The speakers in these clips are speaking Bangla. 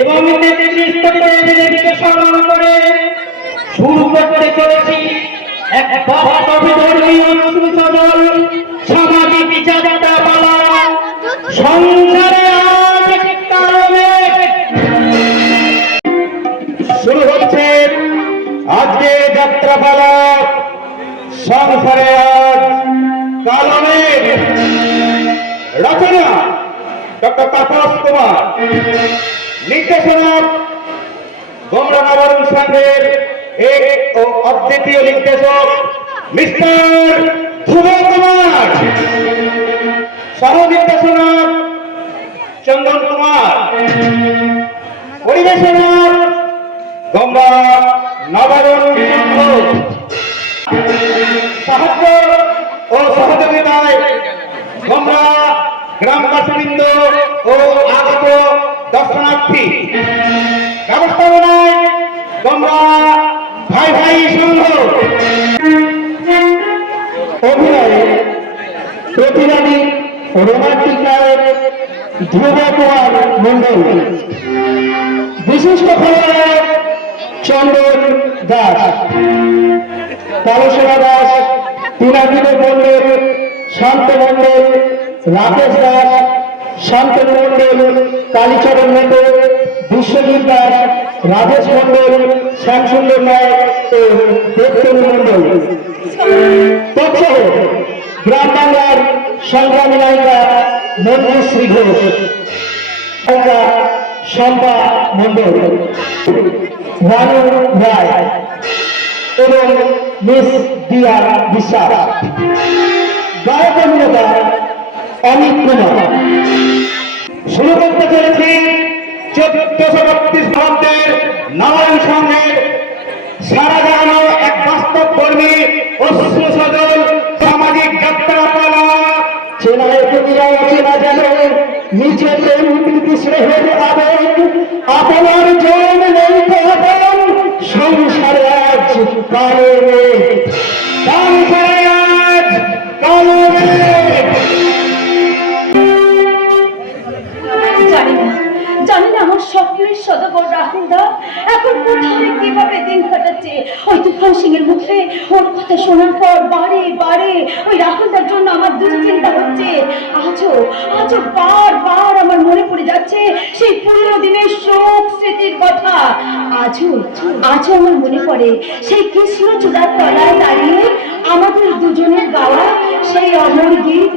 এবং 33 কোটি দেবীকে স্মরণ করে শুরু করতে চলেছি এক ধর্মীয় সুসজল সামাজিক যাত্রা পালা সংসারে আজ কারণে শুরু হচ্ছে আজকে যাত্রাপালা সংসারে আজ কালমের রচনা ডক্টর তাপস কুমার, নির্দেশনা গোমরা নবরুণ সংঘের এক ও অদ্বিতীয় নির্দেশক মিস্টার ধ্রুব কুমার, সহ নির্দেশনা চন্দন কুমার, পরিবেশনা গোমরা নবরুণ সংঘ, সাহায্য ও সহযোগিতায় গোমরা গ্রামবাসীবৃন্দ ও আগত দর্শনার্থী, ব্যবস্থাপনায় গোমরা ভাই ভাই সংঘ, অভিনয়ে প্রতিবাদী রোমান্টিক নায়ক ধ্রুব কুমার মন্ডল, বিশিষ্ট খলনায়ক চন্দন দাস, তালসেনা দাস, পিনাকিত মন্ডল, শান্ত মন্ডল, রাকেশ দাস, শান্তনু মন্ডল, কালীচরণ মন্ডল, বিশ্বজিৎ দাস, রাজেশ মন্ডল, শ্যামসুন্দর নায়ক ও দেবতনু মন্ডল। তৎসহ গ্রাম বাংলার সংগ্রামী নায়িকা মঞ্জুশ্রী ঘোষ, শম্পা মন্ডল, রানু রায় এবং মিস দিয়া বিশ্বাস, গায়ক অভিনেতা অমিত কুমার। শুরু করতে চলেছি 1432 খ্রিস্টাব্দের নবরুণ সংঘের সারা জাগানো এক বাস্তব কর্মী অশ্রু সজল সামাজিক যাত্রাপালা। চেনায় কবিরা চেনা যেন নিজের প্রীতি স্নেহের আবেগ, আপনার জন নেই আপন সংসারে আজ কালো মেঘ, সংসারে আজ কালো মেঘ। জানি না আমার স্বপ্নের সদাগর রাহুলদা এখন কোথায় কিভাবে দিন কাটাচ্ছে। ওই তুফান সিং এর মুখে ওর কথা শোনার পর বারে বারে ওই রাহুলদার জন্য আমার দুশ্চিন্তা হচ্ছে। আজও বারবার আমার মনে পড়ে যাচ্ছে সেই পুরনো দিনের শোক স্মৃতির কথা। আজও আমার মনে পড়ে সেই কৃষ্ণচূড়ার তলায় দাঁড়িয়ে আমাদের দুজনের গাওয়া সেই অমর গীত,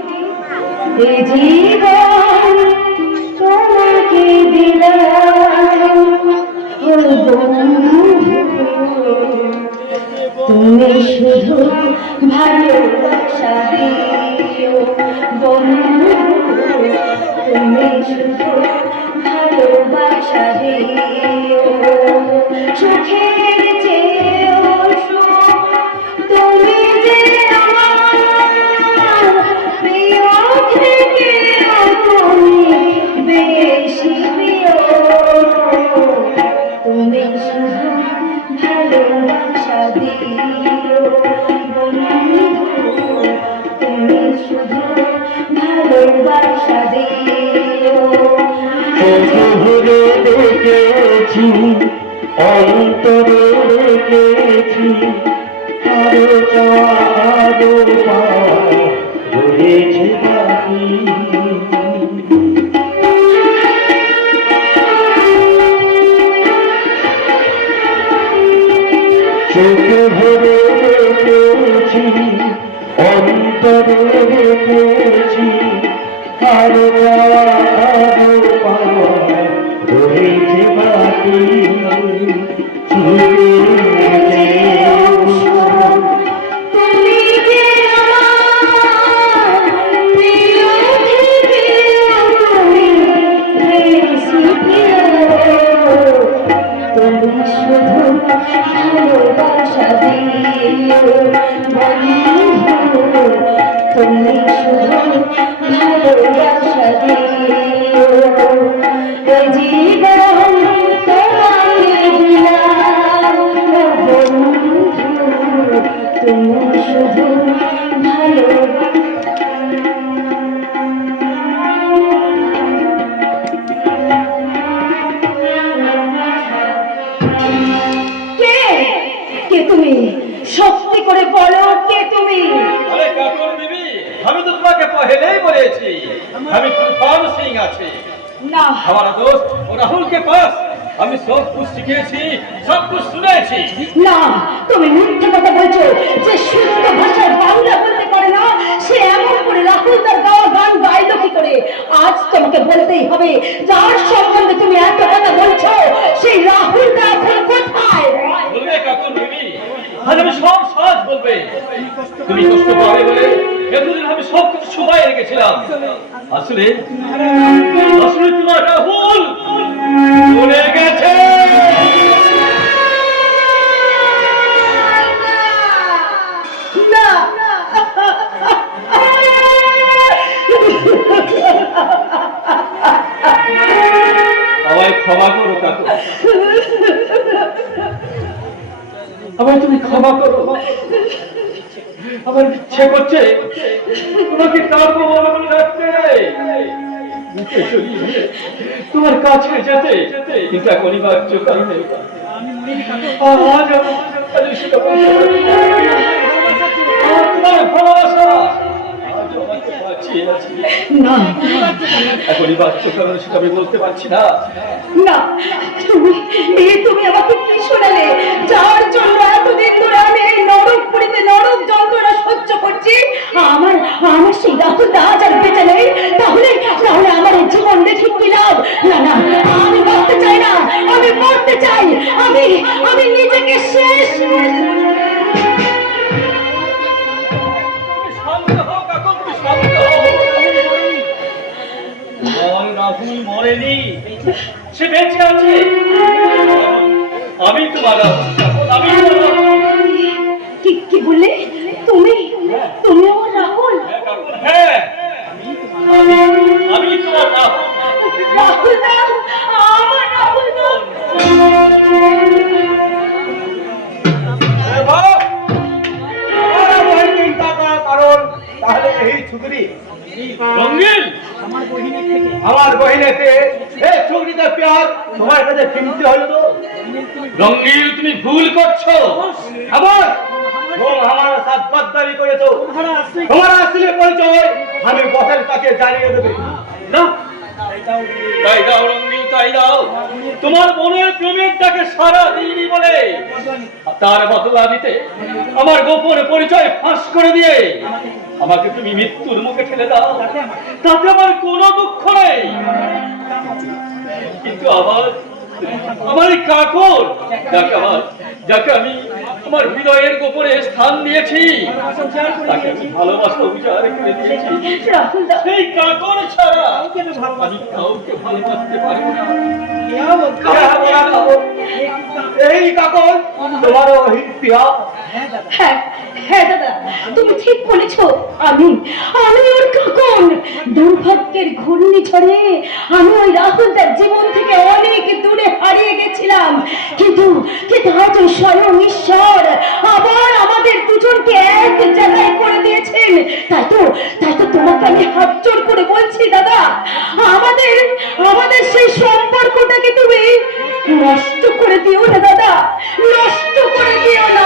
এ জীবন তোমাকে দিলাম ও বন্ধু, তুমি শুধু ভালোবাসা দিও বন্ধু, তুমি শুধু ভালোবাসা দিও, সুখের চেয়েও সুখ তুমি যে আমার প্রিয় থেকেও তুমি বেশি প্রিয়, তুমি শুধু ভালোবাসা দিও বন্ধু, তুমি শুধু ভালোবাসা দিও। দেখেছি অন্তরে দেখেছি আরো চাঁদো রয়েছে বাকি, চোখে ভরে দেখেছি অন্তরে দেখেছি আরো রয়েছে বাকি, তুমি শুধু ভালোবাসা দিও, জীবন তোমাকে দিলাম বন্ধু, তুমি শুধু ভালোবাসা। তুমি? সত্যি করে বলো, কে তুমি? আরে কাকুর বিবি, আমি তো তোমাকে পহেলেই বলেছি আমি তুফান সিং আছি। না, हमारा दोस्त और राहुल के पास আমি সব कुछ শিখেছি, সব कुछ শুনেছি। না, তুমি মিথ্যে কথা বলছো। যে শুদ্ধ ভাষায় বাংলা বলতে পারে না, সে এমন করে রাহুল তার গাওয়া গান গাইলো কি করে? আজ তোমাকে বলতেই হবে, যার সম্বন্ধে তুমি এত কথা বলছো, সেই রাহুলটা এখন কোথায়? বলবে কাকুর বিবি, আজ আমি সব সাজ বলবে। তুমি কষ্ট পাবে বলে এতদিন আমি সব কিছু ছুপাই রেখেছিলাম। আসলে আসলে তোমার রাহুল চলে গেছে। না, আমায় ক্ষমা করো কাকু, আমায় তুমি ক্ষমা করো। আমার ইচ্ছে করছে তোমাকে কাকু বলে বলে রাখতে, বুকে জড়িয়ে তোমার কাছে যেতে, কিন্তু এখন অনিবার্য কারণে আজ আমি সেটা বলতে পারি না। তোমার ভালোবাসা আজ আমাকে বাঁচিয়ে আছে। না, এখন অনিবার্য কারণে সেটা আমি বলতে পারছি না। না, তুমি আমাকে কি শোনালে? যার জন্য এতদিন ধরে আমি এই নরকপুরীতে নরক যন্ত্রণা সহ্য করছি, আমার আমার সেই রাহুলটা আজ আর বেঁচে নেই। তাহলে তাহলে আমার এই জীবন দেখে কি লাভ? না না, আমি বাঁচতে চাই না, আমি মরতে চাই। আমি নিজেকে শেষ করে দেব। শান্ত হও কাকু, তুমি শান্ত হও। আমার রাহুল মরেনি, সে বেঁচে আছে। আমি তোমার রাহুল, আমি তোমার রাহুল। কি বললে? তুমি তুমি আমার রাহুল? হ্যাঁ কাকু, হ্যাঁ, আমি তোমার রাহুল। রাহুল না, আমার রাহুল না। কারণ তাহলে এই ছুকরি রঙ্গিল, আমার বহিনেতে এই ছুকরিতে পেয়ার তোমার কাছে কিনতে হলো তো। রঙ্গিল তুমি ভুল করছো। আমার আমার সাথ গদ্দারি করেছো। তোমার আসলে পরিচয় আমি বসের কাছে জানিয়ে দেবে। না, তাই দাও রঙ্গিল, তাই দাও। তোমার মনের প্রেমের ডাকে সারা দিনই বলে তার বদলা দিতে আমার গোপন পরিচয় ফাঁস করে দিয়ে আমাকে তুমি মৃত্যুর মুখে ঠেলে দাও, তাতে আমার কোনো দুঃখ নেই। কিন্তু আমার এই কাকর যাকে আমি আমার হৃদয়ের গোপনে স্থান দিয়েছি, তাকে আমি ভালোবাসা উজাড় করে দিয়েছি। রাহুল দা, সেই কাকর ছাড়া আমি কাউকে ভালোবাসতে পারি না। এই কাকন তোমার পিয়া। হ্যাঁ হ্যাঁ দাদা, তুমি ঠিক বলেছ। আমি ওর কাকন। দুর্ভাগ্যের ঘূর্ণিঝড়ে আমি ওই রাহুলদার জীবন থেকে অনেক দূরে হারিয়ে গেছিলাম, কিন্তু আজ ওই স্বয়ং ঈশ্বর আবার আমাদের দুজনকে এক জায়গায় করে দিয়েছেন। তাই তো তোমাকে আমি হাত জোড় করে বলছি দাদা, আমাদের সেই সম্পর্কটাকে তুমি নষ্ট করে দিও না দাদা, নষ্ট করে দিও না।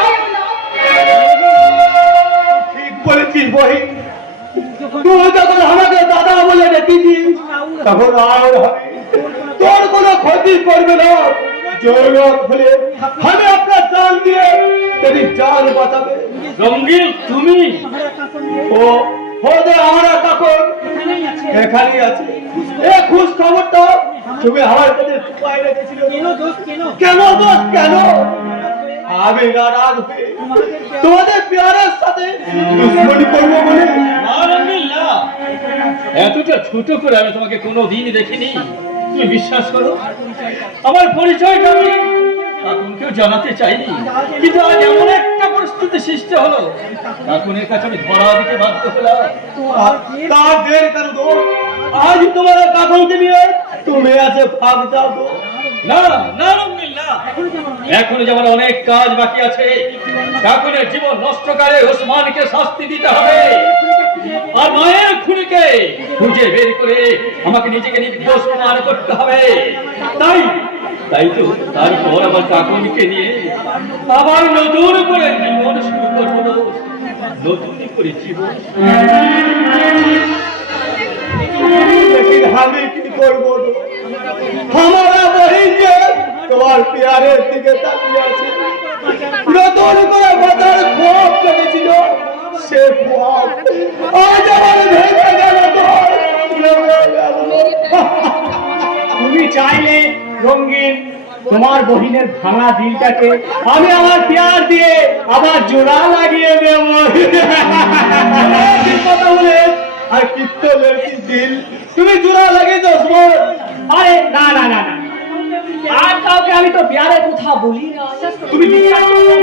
ঠিক বলেছিস বহিন, তুই যখন আমাকে দাদা বলে ডেকেছিস তখন আর হবে তোর কোনো ক্ষতি করবে না। জরুরত হলে আমি আপনার জান দিয়ে তেরি জান বাঁচাবে। রঙ্গিল তুমি ও যে আমরা কাকন এখানেই আছে। এ খুশ খবরটা তুমি আমার কাছে ছুপাই রেখেছিল। কেন দোষ কেন? আমি নারাজ হয়ে তোমাদের পেয়ারের সাথে দুশ্মনী করবো বলে? না রঙ্গিল না, এতটা ছোট করে আমি তোমাকে কোনোদিন দেখিনি। তুমি বিশ্বাস করো, আমার পরিচয়টা আমি কাকুনকেও জানাতে চাইনি, কিন্তু আজ এমন একটা পরিস্থিতি সৃষ্টি হলো, কাকুনের কাছে আমি ধরা দিতে বাধ্য হলাম। তার দের কেন দোষ? আজ তোমার কাকুনকে নিয়ে তুমি আছে ভাগ যাও তো। না না রঙ্গিল না, এখনো যেমন অনেক কাজ বাকি আছে। কাকুনের জীবন নষ্টকারী ওসমানকে শাস্তি দিতে হবে, আর মায়ের খুনিকে খুঁজে বের করে আমাকে নিজেকে নির্দোষ প্রমাণ করতে হবে। তাই তাই তো তারপর আমার কাকুনিকে নিয়ে আবার নতুন করে জীবন শুরু করবো, নতুন করে জীবন। लेकिन আমি কি করব? हमारा बहिन যে তোমার প্যারের দিকে তাকিয়ে আছে, নতুন করে বাজার খোপ জমেছিল, সে খোপ আজ আমার ভেঙে গেল। তুমি চাইলে রঙিন তোমার বহিনের ভাঙা দিলটাকে আমি আমার প্যার দিয়ে আবার জোড়া লাগিয়ে দেব। কথা বলে আর পিত্তলের কি দিল তুমি জোড়া লাগিয়ে দাও। আরে না না না না, আর কাউকে আমি তো প্যারের কথা বলি না। তুমি বিশ্বাস করো,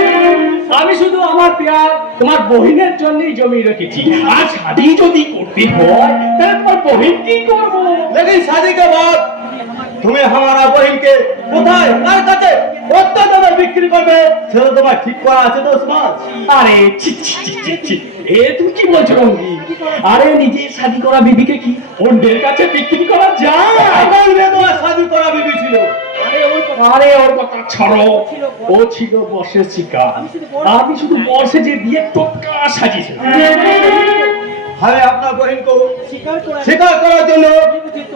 আমি শুধু আমার প্যার তোমার বহিনের জন্যই জমিয়ে রেখেছি। আর শাদি যদি করতে হয় তাহলে তোমার বহিন কি করবো? लेकिन शादी के बाद তুমি हमारा बहन के কোথায় কার কাছে কত দামে বিক্রি করবে সেটা তোমার ঠিক করা আছে তো উসমান? আরে ছি ছি ছি ছি ছি, এ তুমি কি বলছো রঙ্গি? আরে নিজের শাদি করা বিবিকে কি অন্যের কাছে বিক্রি করা যায়? আমার মেয়ে তোমার শাদি করা বিবি ছিল। আরে ওর কথা ছাড়ো, ও ছিল বর্ষের শিকার, আমি শুধু বর্ষে যে বিয়ে টোটকা সাজিয়েছি। हमें अपना बहन को शिकार করার জন্য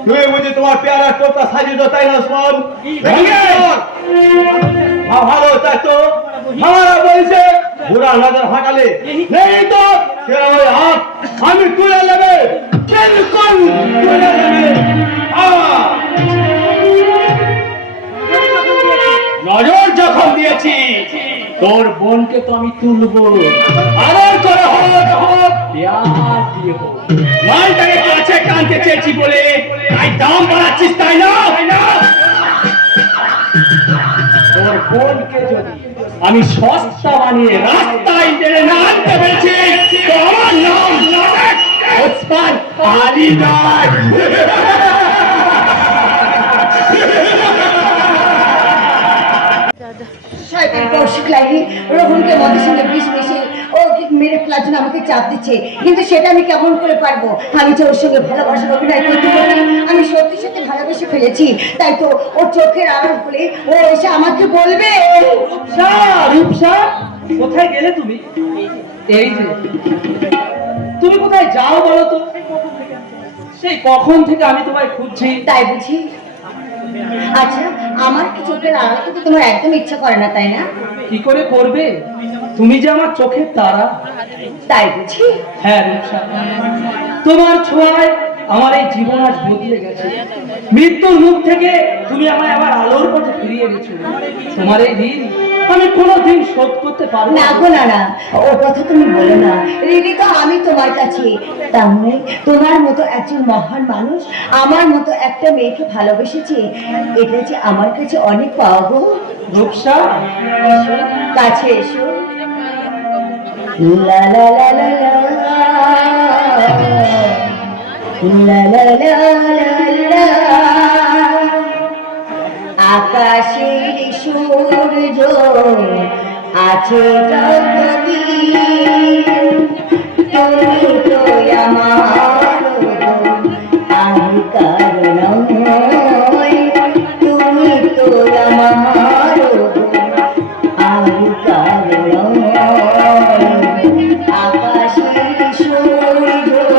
তুমি मुझे তোমার प्यारा टोपा साजिए दो ताई ना उस्मान। हाँ भालो चाहे तो हमारा बहन से बुरा नजर हटा ले, नहीं तो तेरा वो हाथ हमें तुले लगे, बिल्कुल तुले लगे। हाँ নজর যখন দিয়েছি তোর বোনকে তো আমি তুলবো, আদর করে হোক হোক প্যার দিয়ে হোক। মালটাকে কাছে টানতে চেয়েছি বলে তাই দাম বাড়াচ্ছিস, তাই না? তোর বোনকে যদি আমি সস্তা বানিয়ে রাস্তায় টেনে না আনতে পেরেছি তো আমার নাম ওসমান আলী নয়। শয়তান কৌশিক লাগিয়ে রোহনকে মদের সঙ্গে বিষ মিশিয়ে ও মেরে ফেলার জন্য আমাকে চাপ দিচ্ছে, কিন্তু সেটা আমি কেমন করে পারবো? আমি যে ওর সঙ্গে ভালোবাসার অভিনয় করতে পারি, আমি সত্যি সত্যি ভালোবেসে ফেলেছি। তাই তো ওর চোখের আড়াল হলে ও এসে আমাকে বলবে। রূপসা, রূপসা, কোথায় গেলে তুমি? এই যে তুমি কোথায় যাও বলো তো? সেই কখন থেকে আমি তোমায় খুঁজছি। তাই বুঝি? আচ্ছা, আমার কি চোখের আড়াল করতে তোমার একদম ইচ্ছা করে না, তাই না? কি করে করবে? তুমি যে আমার চোখের তারা। তাই বুঝি? হ্যাঁ রূপসা, তোমার ছোঁয়ায় আমার এই জীবন আজ বদলে গেছে। মৃত্যুর মুখ থেকে তুমি আমায় আবার আলোর পথে ফিরিয়ে এনেছো। তোমার এই ঋণ আমি কোনোদিন শোধ করতে পারবো না গো না না, ও কথা তুমি বলো না। ঋণী তো আমি তোমার কাছে। তাহলে তোমার মতো একজন মহান মানুষ আমার মতো একটা মেয়েকে ভালোবেসেছে, এটা যে আমার কাছে অনেক পাওয়া গো। রূপসা, এসো, কাছে এসো। লা লা লা লা লা লা লা লা লা। আকাশের সূর্য আছে জগদীপ, তুমি তো আমার আধিকার নয়, তুমি তো আমার আধিকার নয়। আকাশের সূর্য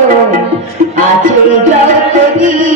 আছে জগদীপ।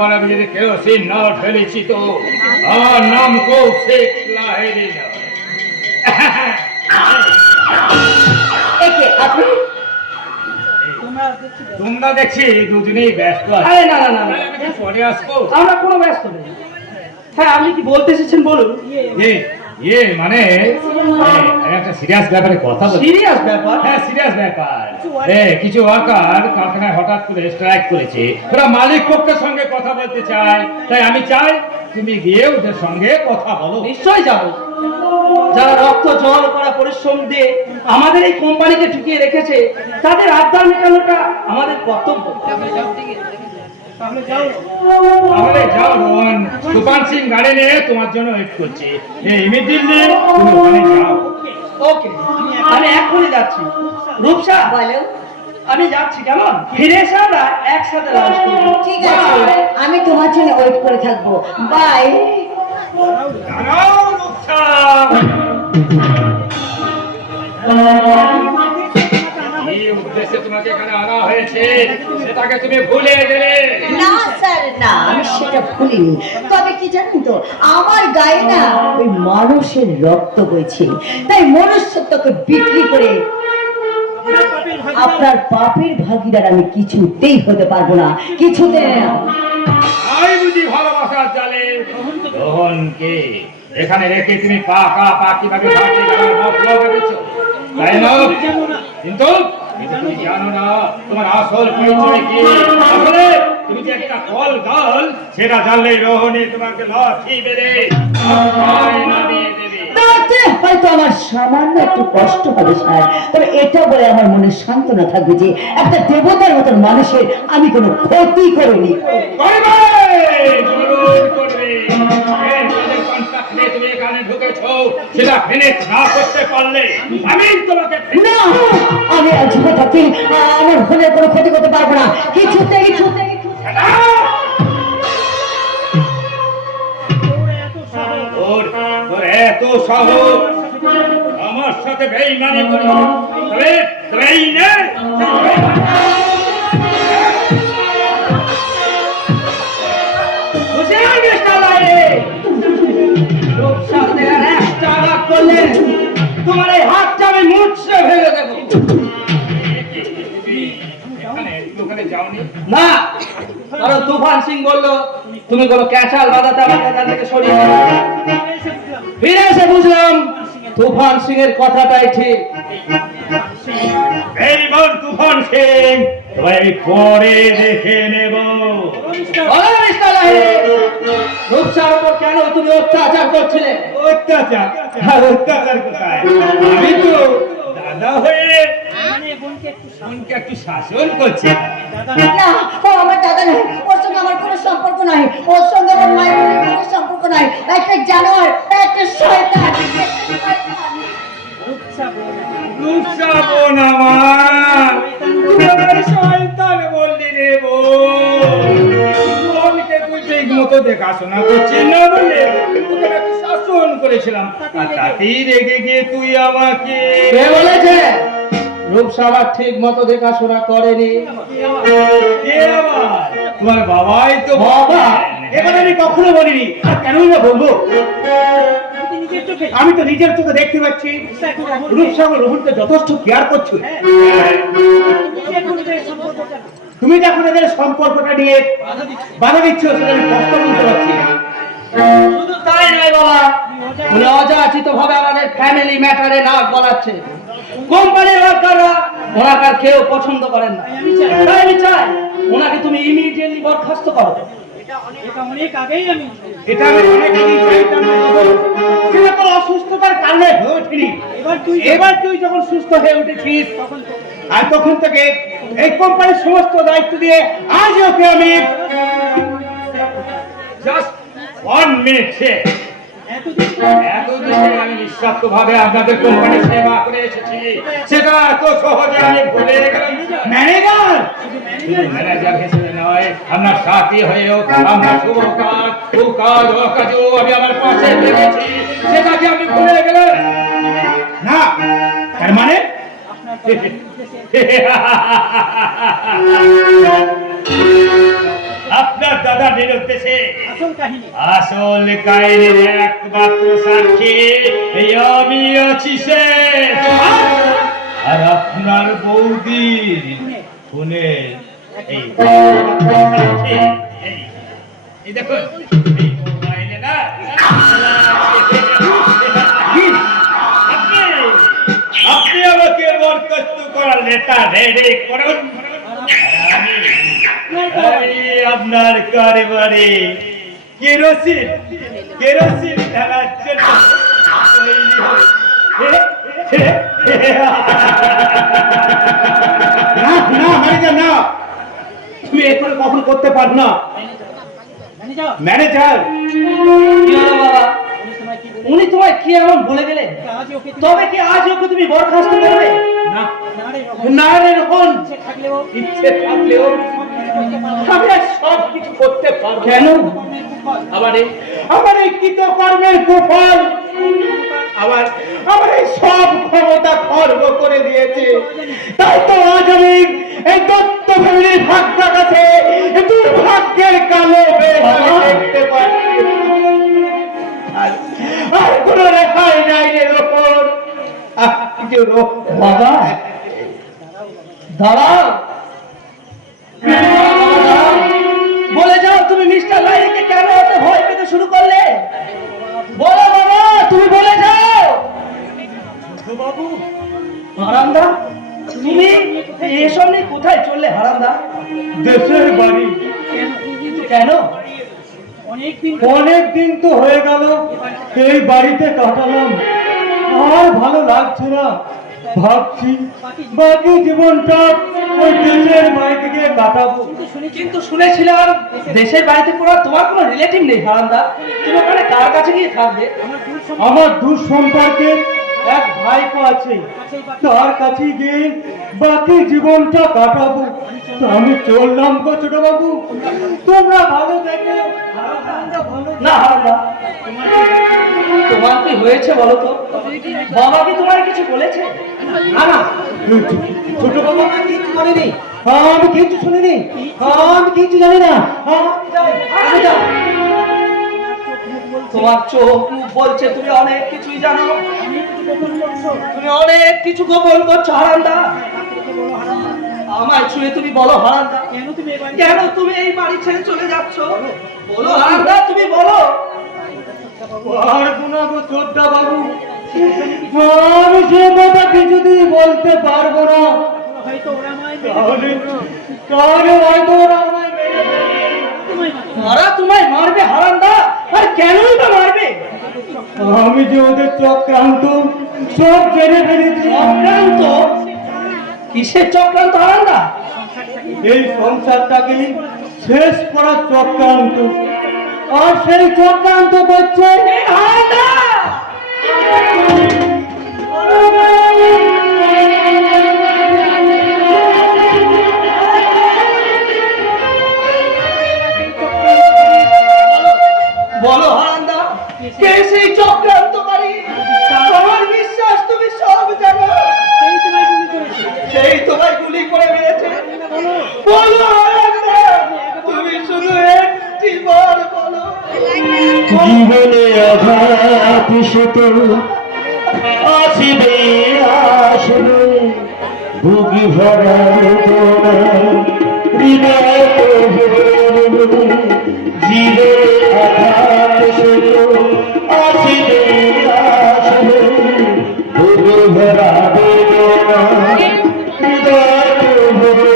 তারপর আমি যদি কেরোসিন না ঢেলেছি তো আমার নাম কৌশিক লাহিড়ী নয়। একে আপনি তোমরা দেখছি দুজনেই ব্যস্ত আছো। আরে না না না না, আমি একটু পরে আসবো। আমরা কোনো ব্যস্ত নেই। হ্যাঁ, আপনি কি বলতে এসেছেন বলুন। মানে আমি একটা সিরিয়াস ব্যাপারে কথা বলছি। সিরিয়াস ব্যাপার? হ্যাঁ, সিরিয়াস ব্যাপার। কিছু ওয়ার্কার কারখানায় হঠাৎ করে স্ট্রাইক করেছে। ওরা মালিক পক্ষের সঙ্গে কথা বলতে চায়, তাই আমি চাই তুমি গিয়ে ওদের সঙ্গে কথা বলো। নিশ্চয়ই যাব। যারা রক্ত জল করা পরিশ্রম দিয়ে আমাদের এই কোম্পানিকে টিকিয়ে রেখেছে, তাদের আবদার মেটানোটা আমাদের কর্তব্য। তাহলে যাও রোহন, তুফান সিং গাড়ি নিয়ে তোমার জন্য ওয়েট করছে। ইমিডিয়েটলি তুমি ওখানে যাও। ওকে, আমি এখনই যাচ্ছি। রূপসা, বলো। আমি যাচ্ছি, কেমন? ফিরে এসে আমরা একসাথে লাঞ্চ করব। ঠিক আছে, আমি তোমার জন্য ওয়েট করে থাকবো। বাই। দাঁড়াও রূপসা। এই উদ্দেশ্যে তোমাকে এখানে আনা হয়েছে সেটাকে তুমি ভুলে গেলে। না স্যার, না, আমি সেটা ভুলিনি। তবে কি জানেন তো, আমার গায়ে না ওই মানুষের রক্ত বইছে, তাই মনুষ্যত্বকে বিক্রি করে আপনার পাপের ভাগিদার আমি কিছুতেই হতে পারবো না, কিছুতে না। আই বুঝি ভালোবাসার জালে রোহনকে এখানে রেখে তুমি পাকা পাকিভাবে ভাগে গেলার মতলব ভেবেছো, তাই না? কিন্তু তুমি জানো না তোমার আসল পরিচয় কি। আসলে তুমি যে একটা কল গার্ল সেটা জানলে রোহনী তোমাকে লাথি মেরে মাথায় নামিয়ে দেবে। তাতে হয়তো আমার সামান্য একটু কষ্ট হবে স্যার, তবে এটা বলে আমার মনে সান্ত্বনা থাকবে যে একটা দেবতার মতন মানুষের আমি কোনো ক্ষতি করিনি। করবে, জরুর করবে। তোদের কন্ট্রাক্ট নিয়ে তুমি এখানে ঢুকেছো, সেটা ফিনিশ না করতে পারলে আমি তোমাকে না, আমি আর জীবন থাকি আমার হলে কোনো ক্ষতি করতে পারবো না, কিছুতেই কিছুতেই। তোর এত সাহস আমার সাথে বেইমানি করি, তবে এই নে তোমার এই হাতটা আমি মুচড়ে ভেঙে দেবো। ওখানে যাওনি? না, কারণ তুফান সিং বললো তুমি কোনো ক্যাচাল বাধাতে আমাকে তার থেকে সরিয়ে দাও। ফিরে এসে বুঝলাম তুফান সিং এর কথাটাই ঠিক। বেইমান তুফান সিং, তবে আমি পরে দেখে নেব। রূপসার উপর কেন তুমি অত্যাচার করছিলে? অত্যাচার? আর অত্যাচার কোথায়? আমি তো দাদা হয়ে বোনকে একটু শাসন করছি। না, ও আমার দাদা নয়, ওর সঙ্গে আমার কোনো সম্পর্ক নাই, ওর সঙ্গে আমার মায়ের কোনো সম্পর্ক নাই। একটা জানোয়ার, একটা শয়তান, একটা শয়তান। রূপসা বোন আমার, তুই আমার শয়তান বললি রে বোন। বোনকে তুই ঠিক মতো দেখাশোনা করছিস না বলে তোকে একটু শাসন করেছিলাম, আর তাতেই রেগে গিয়ে তুই আমাকে। কে বলেছে রূপসা আমার ঠিক মতো দেখাশোনা করেনি? কে আবার? তোমার বাবাই তো। বাবা? এবার আমি কখনো বলিনি, আর কেনই না বলবো? আমি তো নিজের চোখে দেখতে পাচ্ছি রূপসাগর রোহনকে যথেষ্ট কেয়ার করছো। তুমি যখন এদের সম্পর্কটা নিয়ে বাধা দিচ্ছ সেটা আমি কষ্ট বলতে পারছি না। শুধু তাই নয় বাবা, উনি অযাচিত ভাবে আমাদের ফ্যামিলি ম্যাটারে নাক গলাচ্ছে। কোম্পানির ওয়ার্কাররা ওনাকে আর কেউ পছন্দ করেন না, তাই আমি চাই ওনাকে তুমি ইমিডিয়েটলি বরখাস্ত করো। এটা আমি অনেক আগেই চাইতাম না বাবু। সেটা তোর অসুস্থতার কারণে হয়ে ওঠেনি। এবার তুই যখন সুস্থ হয়ে উঠেছিস আর তখন থেকে এই কোম্পানির সমস্ত দায়িত্ব দিয়ে আজ ওকে আমি জাস্ট 1 মিনিট। এতদিন আমি নিঃস্বার্থ ভাবে আপনাদের কোম্পানির সেবা করে এসেছি, সেটা এত সহজে আমি ভুলে গেলাম। ম্যানেজার ম্যানেজার হিসেবে নয়, আপনার সাথী হয়েও আমরা শুভ কাজ কুকাজ অকাজও আমি আমার পাশে রেখেছি, সেটাকে আপনি ভুলে গেলেন না, তার মানে আপনার দাদা নিরুদ্দেশে আসল কাহিনী আসল কাহিনীর একমাত্র সাক্ষী এই আমি আছি সে। আর আপনার বৌদির খুনে এই সাক্ষী এই দেখুন এই মোবাইলে না আপনি আমাকে বরখাস্ত করার লেটা রেডি করুন। আমি আপনার কারবারে কেরোসিন ঢালার জন্য না না ম্যানেজার না, তুমি এরপরে কখন করতে পার না ম্যানেজার। কি হলো বাবা? উনি তোমায় কি এমন বলে গেলেন? তবে কি আজ ওকে তুমি বরখাস্ত করবে? না না রে রোহন, ইচ্ছে থাকলেও আমি আর সব কিছু করতে পারবো। কেন? আমার এই কৃতকর্মের কুফল আমার এই সব ক্ষমতা খর্ব করে দিয়েছে। তাই তো আজ আমি এই দত্ত ফ্যামিলির ভাগ্যের কাছে দুর্ভাগ্যের কালো মেঘ আমি দেখতে পাচ্ছি। আর কোনো রেখাই নাই রে রোহন। বাবা দাঁড়াও, বলে যাও তুমি মিস্টার লাইরিকে কেন এত ভয় পেতে শুরু করলে? বলো বাবা, তুমি বলে যাও। বাবু হারামদা, তুমি এসব নিয়ে কোথায় চললে হারামদা? দেশের বাড়ি। কেন? অনেক দিন তো হয়ে গেল এই বাড়িতে কাটালাম, আর ভালো লাগছে না। ভাবছি বাকি জীবনটা ওই দেশের বাড়িতে গিয়ে কাটাবো। কিন্তু শুনেছিলাম দেশের বাড়িতে তোমার কোনো রিলেটিভ নেই হারামদা, তুমি ওখানে কার কাছে গিয়ে থাকবে? আমার দূর সম্পর্কে এক ভাইপো আছে, তার কাছে গিয়ে বাকি জীবনটা কাটাবো। তো আমি চললাম গো ছোট বাবু, তোমরা ভালো থেকো। না হারামদা, তোমার কি হয়েছে বলো তো? বাবা কি তোমার কিছু বলেছে? না না ছোট বাবু আমার কিছু বলেনি, আমি কিছু শুনিনি, আমি কিছু জানি না। তোমার চোখ মুখ বলছে তুমি অনেক কিছুই জানো, তুমি অনেক কিছু গোপন করছো হারামদা। আমায় ছুঁয়ে তুমি বলো হারামদা, কেন তুমি এই বাড়ি ছেড়ে চলে যাচ্ছ? বলো হারামদা, তুমি বলো। পারবো না গো ছোট্টা বাবু, আমি সে কথা কিছুতেই বলতে পারবো না। তাহলে হয়তো ওরা আমায় মেরে ফেলবে। ওরা তোমায় মারবে হারামদা? আর কেনই বা মারবে? আমি যে ওদের চক্রান্ত সব জেনে ফেলেছি। চক্রান্ত? কিসের চক্রান্ত হারামদা? এই সংসারটাকে শেষ করার চক্রান্ত, আর সেই চক্রান্ত করছে হারামদা! বলো হারামদা, কে সেই চক্রান্তকারী? তোমার বিশ্বাস তুমি সব জানো, সেই তোমায় গুলি করে মেরেছে। বলো হারামদা, তুমি শুধু একটি বার বলো। জীবনে আঘাত শত আসিবে আসবে, বুকি ভরা বেদনা হৃদয় ভরে। জীবনে আঘাত শত আসিবে আসবে, বুকি ভরা বেদনা হৃদয় ভরে।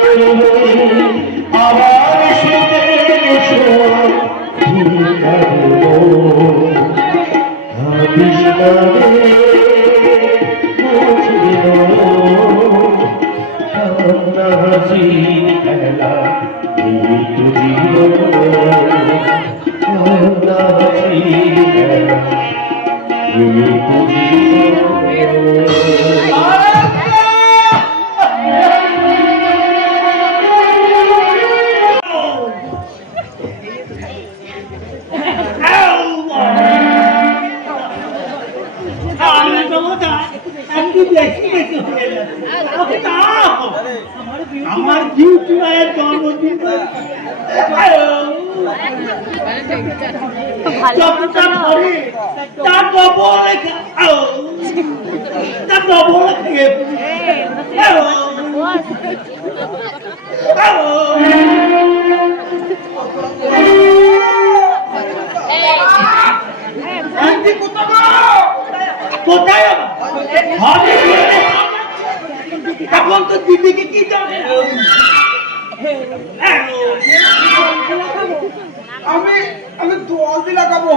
আবার সুখে একটু বেশি বেশি হয়ে যাচ্ছে। না, আমার ডিউটি মায়ের জন্মদিন যতটা ধরে তার ডবল খেয়ে কোথায় এখন তো দিদিকে কি জানে আমি আমি দোয়াল দি লাগাবো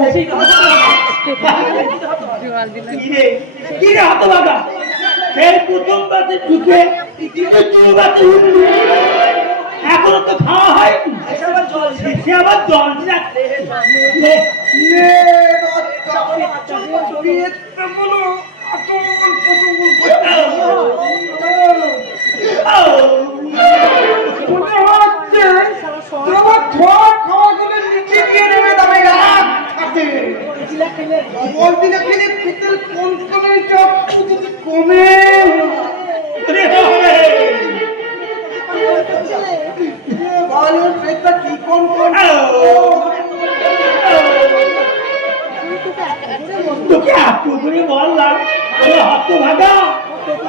কি রে হতভাগা সেই প্রথম বাতে ঢুকে দ্বিতীয় বাতে উঠলি এখনো তো খাওয়া হয়নি সে আবার জল রাখতে কমে পেটটা কি কম তোকে এত করে বললাম হত ভাগা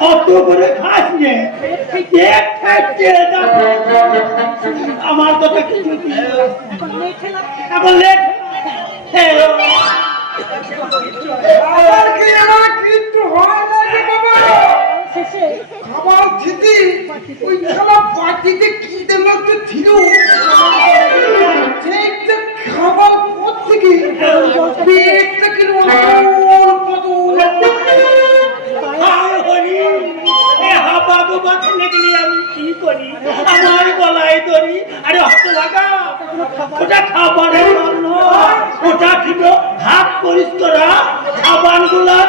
অত করে খাস নে আমার কথা কিছু এখন লেট কিন্তু হয় না রে বাবা খাবার দিদি ওই খেলা পার্টিতে কি দেব তো ছিল যে খাবার পর থেকে পেটটা কি আমি কি করি আমার গলায় ধরি আরে হত ভাগা ওটা খাবারের জন্য ওটা ছিল হাত পরিষ্কার খাবার গুলা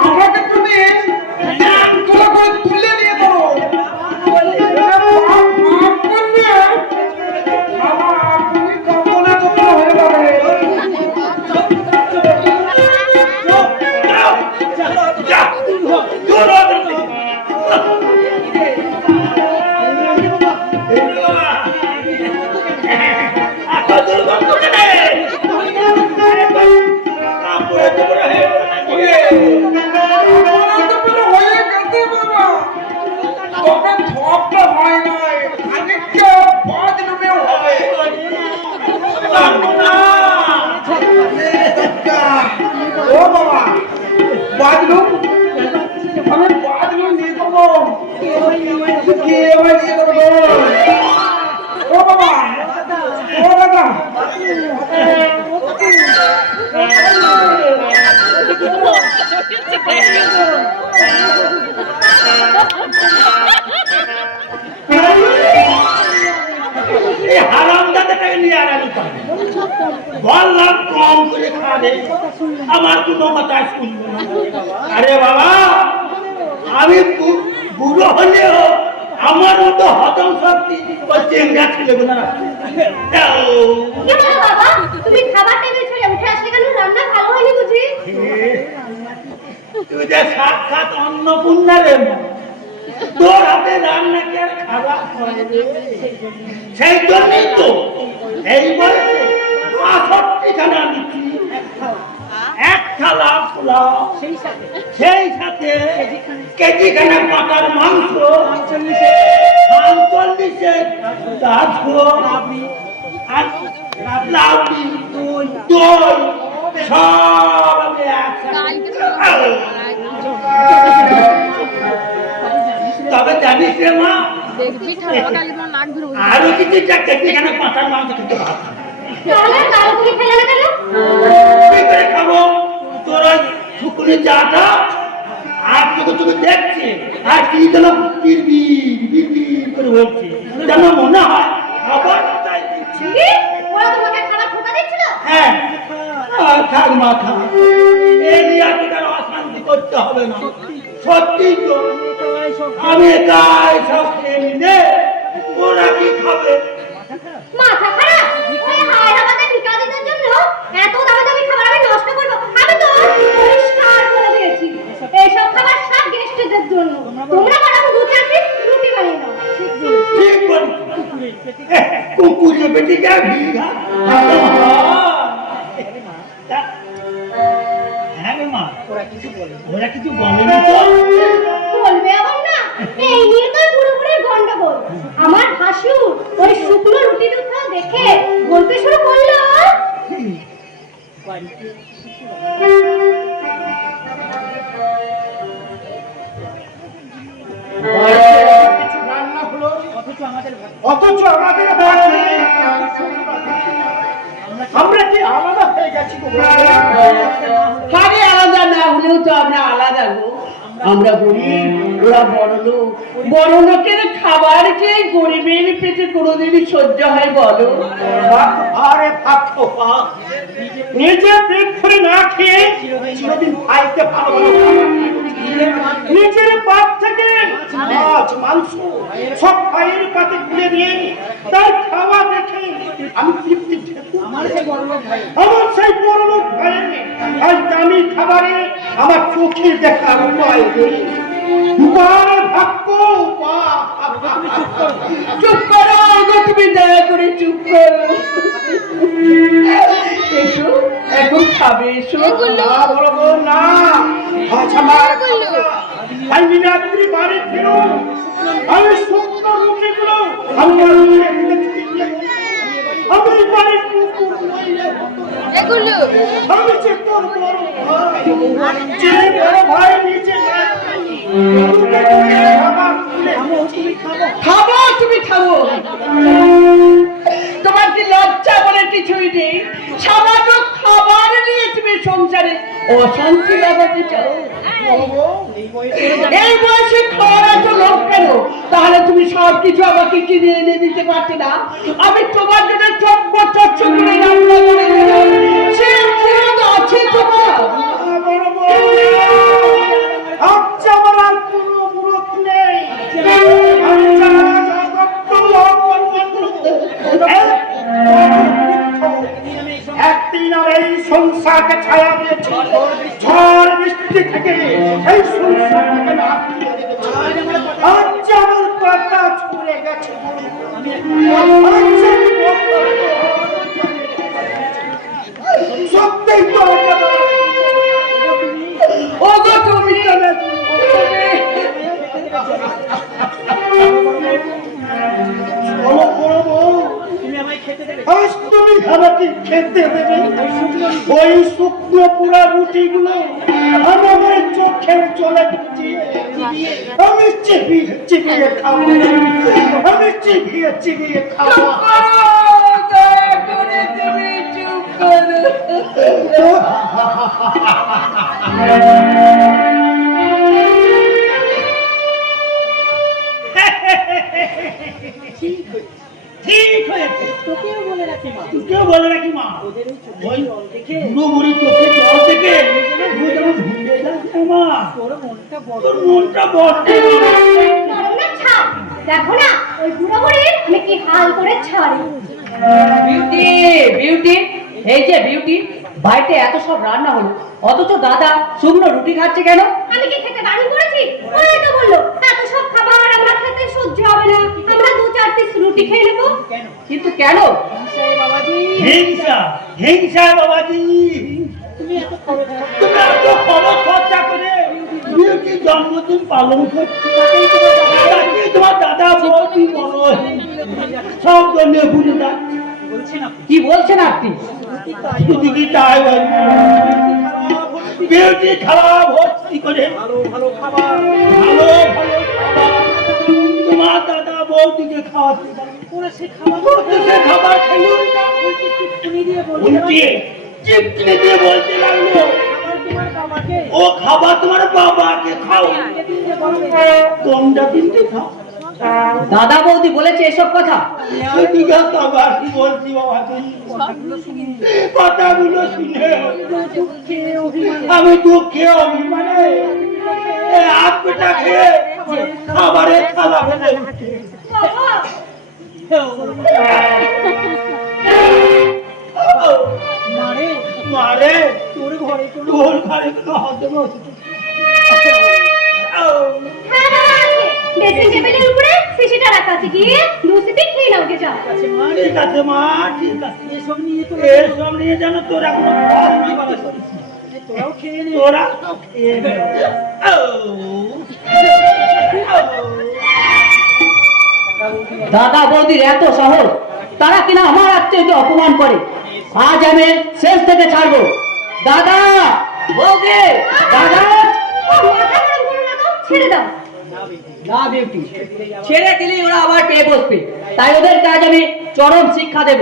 আমাকে তুমি তোলা করে তুলে নিয়ে ধরো তুমি কখনো তোমরা হয়ে যাবে বাদলু আমি বাদলু নিয়ে দেবো কে আমার নিয়ে দেবো ও বাবা ও দাদা হারাম দাদাটাকে নিয়ে আড়ালি করে বললাম কম করে খাবে আমার কোনো কথা শুনবো না আরে বাবা আমি বুড়ো হলেও আমার মতো হজম শক্তি ওই চেঙ্গা ছেলেগুলো বাবা তুমি খাবার টেবিল ছেড়ে উঠে আসলে কেন? রান্না ভালো হয়নি বুঝি? তুই যে সাক্ষাৎ অন্নপূর্ণা রে তোর হাতে রান্না কি আর খাবার হয় সেই জন্যই তো এই বয়সে ৬৫খানা নিচ্ছি এক থালা পোলাও সেই সাথে কেজিখানা পাটার মাংস ৪৫ আর লাউডি দই সব আমি একসাথে তবে জানিস রে মা দেখবি ঠান্ডা কালে তোমার নাক ধরে বসে আরো কিছু চাকরি এখানে পাতার মাংস খেতে পারতাম তাহলে তাও তুমি খেলে না কেন? কি করে খাবো তোরা শুকুনে যাটা আর তোকে তোকে দেখছে আর কি যেন বিড়বিড় করে বলছে যেন মনে হয় খাবার কোথায় দিচ্ছি কি? ওরা তোমাকে খাবার খোটা দিচ্ছিল? হ্যাঁ আর থাক মাথা এই নিয়ে আর কি কারো অশান্তি করতে হবে না সত্যি তো আমি একাই সব খেয়ে নিলে ওরা কি খাবে মাথা খারাপ? ওই হায়দ্রাবাদের ভিখারিদের জন্য এত দামি দামি খাবার আমি নষ্ট করব? আমি তো পরিষ্কার বলে দিয়েছি এইসব খাবার সব গেস্টদের জন্য। তোমরা বরং দু চার পিস রুটি বানিয়ে নাও। ঠিক বলি কুকুরের বেটি যা ভিড়া হ্যাঁ রে মা ওরা কিছু বলেনি তো বলবে আবার না? এই নিয়ে তো পুরোপুরি গন্ডগোল। আমার ভাসুর ওই শুকনো রুটি দুটো দেখে বলতে শুরু করলো, রান্না হলো অথচ আমাদের ভাত নেই। আমরা কি আলাদা হয়ে গেছি গো? আরে আলাদা না হলেও তো আমরা আলাদা গো। আমরা গরিব, ওরা বড়লোক। বড়লোকের খাবার খেয়ে গরিবের পেটে কোনোদিনই সহ্য হয় বলো? আরে থাকতো নিজে পেট ভরে না খেয়ে চিরদিন খাইতে ভালো নিজের পাত থেকে মাছ মাংস সব পায়ের পাতে তুলে নিয়ে তার খাওয়া দেখে আমি তৃপ্তি আমার সেই বড়লোক ভাই আজ দামি খাবারে আমার চোখে দেখার উপায় নেই। চুপ করো গো, তুমি দয়া করে চুপ করো। এসো এখন খাবে, এসো। না বলবো না, আজ আমার আমি রাত্রি বাড়ি ফিরো, আমি শুকনো রুটিগুলো আমি বাড়ির কুকুর নইলে এগুলো আমি যে তোর বড় ভাই, যে বড় ভাই নিচে খাবো, তুমি খাবো। তোমার কি লজ্জা বলে কিছুই নেই? সামান্য খাবার নিয়ে তুমি সংসারে অশান্তি লাগাতে চাও? এই বয়সে খাওয়ার এত লোক কেন? তাহলে তুমি সবকিছু আমাকে কিনে এনে দিতে পারতে না? আমি তোমার জন্য চচ্চ করে রান্না করে দিলাম, সে ফেরত আছে তোমার? আচ্ছা আমার আর কোনো মুরত নেই, একদিন আর এই সংসারকে ছায়া দিয়েছি, ঝড় বৃষ্টি থেকে এই সংসারকে না আজ আমার পাতা ছুড়ে গেছে, সত্যিই তো ও গো তুমি তো না, আজ তুমি আমাকে খেতে দেবে ওই শুকনো পুরা রুটিগুলো আমার চোখের জলে আমি চিবিয়ে চিবিয়ে খাবো, আমি চিবিয়ে চিবিয়ে খাবো। দয়া করে তুমি চুপ করো। ঠিক হয়েছে তোকেও বলে রাখি মা ওই বুড়ো বুড়ি চোখে জল থেকে তোর মনটা বড় দেখো না ওই বুড়ো বুড়ির আমি কি হাল করে ছাড়ি। বিউটি, বিউটি, এই যে বিউটি, বাড়িতে এত সব রান্না হলো অথচ দাদা শুকনো রুটি খাচ্ছে কেন? আমি কি খেতে বারণ করেছি? ওই তো বললো এত সব খাবার আমরা খেতে সহ্য হবে না, আমরা দু চার পিস রুটি খেয়ে নেবো। কিন্তু কেন? হিংসা হিংসা বাবাজি তুমি এত খরচ খরচা করে বিউটি জন্মদিন পালন করছো, তোমার দাদা বৌদি বড় সব জন্য ভুলে যাচ্ছে। কি বলছেন আপনি? শুধু কি তাই বিউটি খারাপ ভর্তি করে ভালো ভালো খাবার তোমার দাদা বৌদিকে খাওয়াতে পারবি। ওরা সে খাবার তোর তো সে খাবার খেলো উনি দিয়ে বলতে উল্টে চিপকিনে দিয়ে বলতে লাগলো খাবার তোমার বাবাকে ও খাবার তোমার বাবাকে খাও, যেদিন যে বলবে তোমরা তিনটে খাও। দাদা বৌদি বলেছে এসব কথা? সেদিকে আবার কি বলছি বাবা তুমি? কথাগুলো শুনে দুঃখে অভিমানে আমি দুঃখে অভিমানে হাত পেটা খেয়ে খাবারের থালা ফেলে বাবা মারে মারে তোর ঘরে কোনো তোর ঘরে কোনো হজম হচ্ছে ড্রেসিং টেবিলের উপরে শিশিটা রাখা আছে, গিয়ে দুসিপি খেয়ে নাও গে যাও। কাছে মা ঠিক আছে মা, ঠিক আছে। এসব নিয়ে তো এসব নিয়ে যেন তোরা কোনো ফল না বাবা করিস। তোরাও খেয়ে নে তোরা খেয়ে নে। দাদা বৌদির এত সাহস, তারা কিনা আমার আত্মীয়কে অপমান করে। আজ আমি শেষ থেকে ছাড়বো। দাদা বৌদি, দাদা। ও মাথা গরম করো না তো, ছেড়ে দাও। না বিউটি, ছেড়ে দিলেই ওরা আবার পেয়ে বসবে, তাই ওদের কাজ আমি চরম শিক্ষা দেব।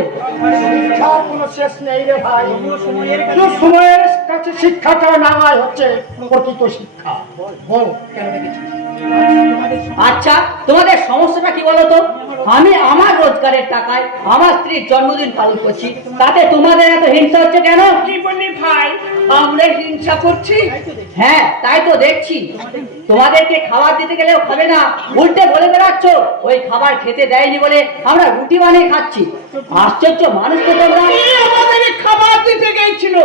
শিক্ষার কোনো শেষ নেই রে ভাই। সময়ের শুধু সময়ের কাছে শিক্ষাটা নেওয়াই হচ্ছে প্রকৃত শিক্ষা। বল কেন দেখেছিস? আচ্ছা, তোমাদের সমস্যাটা কি বলো তো? আমি আমার রোজগারের টাকায় আমার স্ত্রীর জন্মদিন পালন করছি, তাতে তোমাদের এত হিংসা হচ্ছে কেন? কি বললি ভাই? আমরা হিংসা করছি? হ্যাঁ, তাই তো দেখছি। তোমাদেরকে খাবার দিতে গেলেও খাবে না, উল্টে বলে বেড়াচ্ছ ওই খাবার খেতে দেয়নি বলে আমরা রুটি বানিয়ে খাচ্ছি। আশ্চর্য মানুষ তো তোমরা। আমাদের খাবার দিতে গেছিল।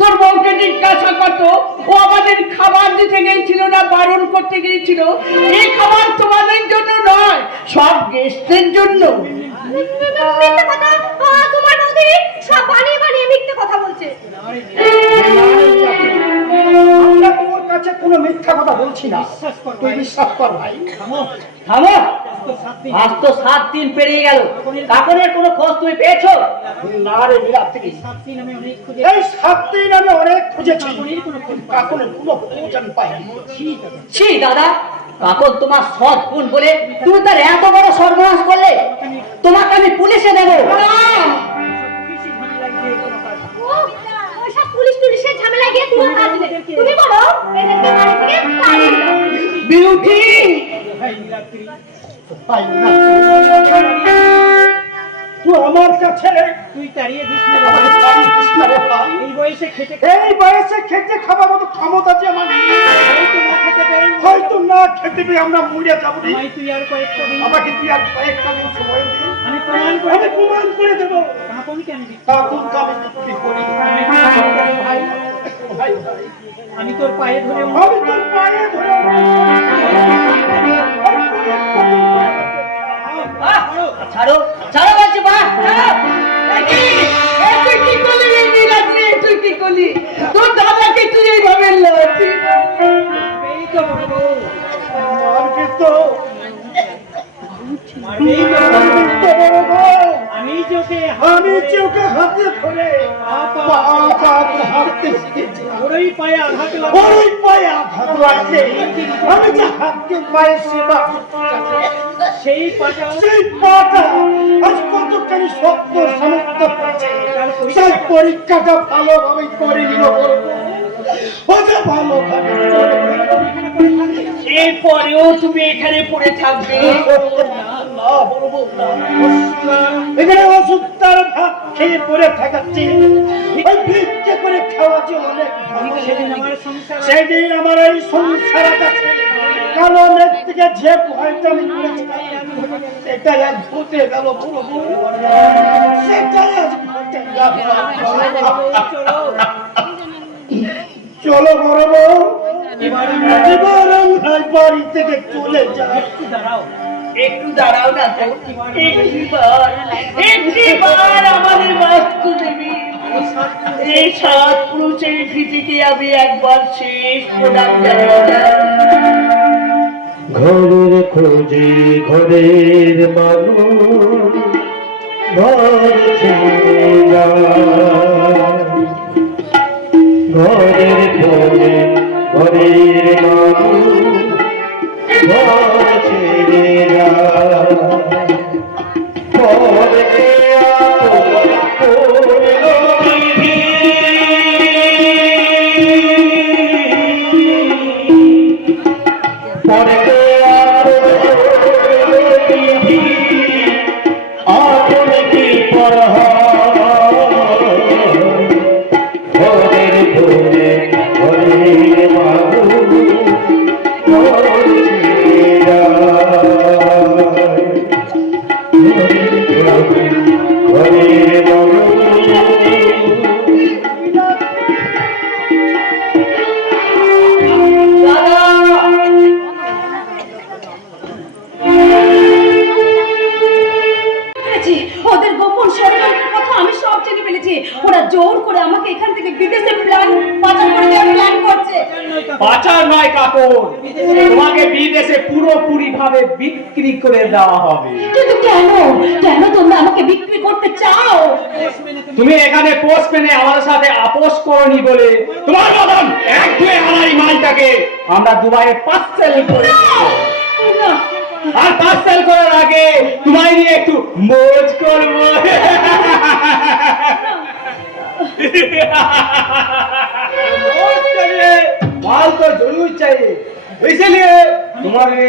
তোর বউকে জিজ্ঞাসা করতো ও আমাদের খাবার দিতে গেছিল না বারণ করতে গিয়েছিল। এই খাবার তোমাদের জন্য নয়, সব গেস্টদের জন্য। মিথ্যে কথা, তোমার বৌদি সব বানিয়ে বানিয়ে মিথ্যে কথা বলছে। আমরা তোর কাছে কোনো মিথ্যা কথা বলছি না, তুই বিশ্বাস কর ভাই। থামো, আজ তো 7 দিন পেরিয়ে গেল, কাকনের কোনো খোঁজ তুমি পেয়েছো? না রে রাত্রি, দিন আমি অনেক খুঁজে এই 7 দিন আমি অনেক খুঁজেছি, কাকনের কোনো খোঁজ আমি পাইনি। ছি দাদা, কাকন তোমার সৎ গুণ বলে তুমি তার এত বড় সর্বনাশ করলে। তোমাকে আমি পুলিশে দেবো। বেশি ঝামেলায় গিয়ে কোনো কাজ ওইসব পুলিশ টুলিশের ঝামেলায় গিয়ে তুমি কাজ নেই। তুমি বলো এদেরকে বাড়ি থেকে তাড়িয়ে দাও। বিউটি ভাই নীলাদ্রি ভাই না, তুই আমার কাছে তুই তাড়িয়ে দিস না আমার বাবা। বাড়ি কৃষ্ণা রে ভাই। এই বয়সে খেতে এই বয়সে খেতে খাবার মতো ক্ষমতা যে আমার নেই। হয়তো না খেতে পারি হয়তো না খেতে পেয়ে আমরা মরে যাবো রে। আমায় তুই আর কয়েকটা দিন আমাকে তুই আর কয়েকটা দিন সময় দিন, আমি প্রমাণ করে আমি প্রমাণ করে দেবো কাপনকে আমি দিচ্ছি। কাকুনকে আমি বিক্রি করি। ভাই ভাই ভাই, আমি তোর পায়ে ধরে আমি তোর পায়ে ধরে ছাড়ো, ছাড়ো বলছি, মা ছাড়ো। তুই কি করলি রে নীলাদ্রি? তুই কি করলি? তোর দাদাকে তুই এইভাবে লড়ছিস? এই তো বড় বউ মারবি তো, মারবেই তো বড় বউ। মারবি তো বড় বউ। আমি চোখে আমি চোখে হাতে ধরে হাঁটতে শিখেছি। ওরই পায়ে আঘাত লাগে ওই পায়ে আঘাত লাগছে, আমি যে হাতকে পায়ে সেবা করতে চাই, সেই পাটা সেই পাটা আজ কতখানি শক্ত সমর্থ হচ্ছে। সেই পরীক্ষাটা ভালোভাবে করে নিল ও যে ভালোভাবে করে নিল। এরপরেও তুমি এখানে পড়ে থাকবে? না বড় বউ, না। এখানে ওষুধটার ভাত খেয়ে পড়ে থাকাচ্ছি, ওই ভিক্ষে করে খাওয়া যে অনেক ভালো। সেদিন আমার সংসার সেদিন আমার এই সংসার কাছে কালো মেঘ থেকে যে ভয়টা আমি করেছিলাম, সেটাই আজ ঘটে গেল বড় বউ। সেটাই আজ ঘটে গেল। চলো চলো বড় বউ, এবার এবার আমরা বাড়ি থেকে চলে যাই। একটু দাঁড়াও একটু দাঁড়াও না তো, একটিবার আমাদের বাস্তু দেবী এই 7 পুরুষের ভীতিকে আমি একবার শেষ প্রণাম জানাই। ঘরের খোঁজে ঘরের মানুষ ঘর ছেড়ে যায়। ঘরের খোঁজে ঘরের মানুষ ঘর ছেড়ে যায়। ওরা জোর করে আমাকে এখান থেকে বিদেশে পাচার করে দেওয়ার প্ল্যান করছে। পাচার নয় কাপড়, তোমাকে বিদেশে পুরোপুরি ভাবে বিক্রি করে দেওয়া হবে। কিন্তু কেন কেন তোমরা আমাকে বিক্রি করতে চাও? তুমি এখানে পোস্ট মেনে আমাদের সাথে আপোষ করনি বলে তোমার মতন এক দুয়ে হারাই মালটাকে আমরা দুবাইয়ে পার্সেল করে দেব। না, আর পার্সেল করার আগে তোমায় নিয়ে একটু মौज করব। माल तो जरूर चाहिए, इसीलिए तुम्हारे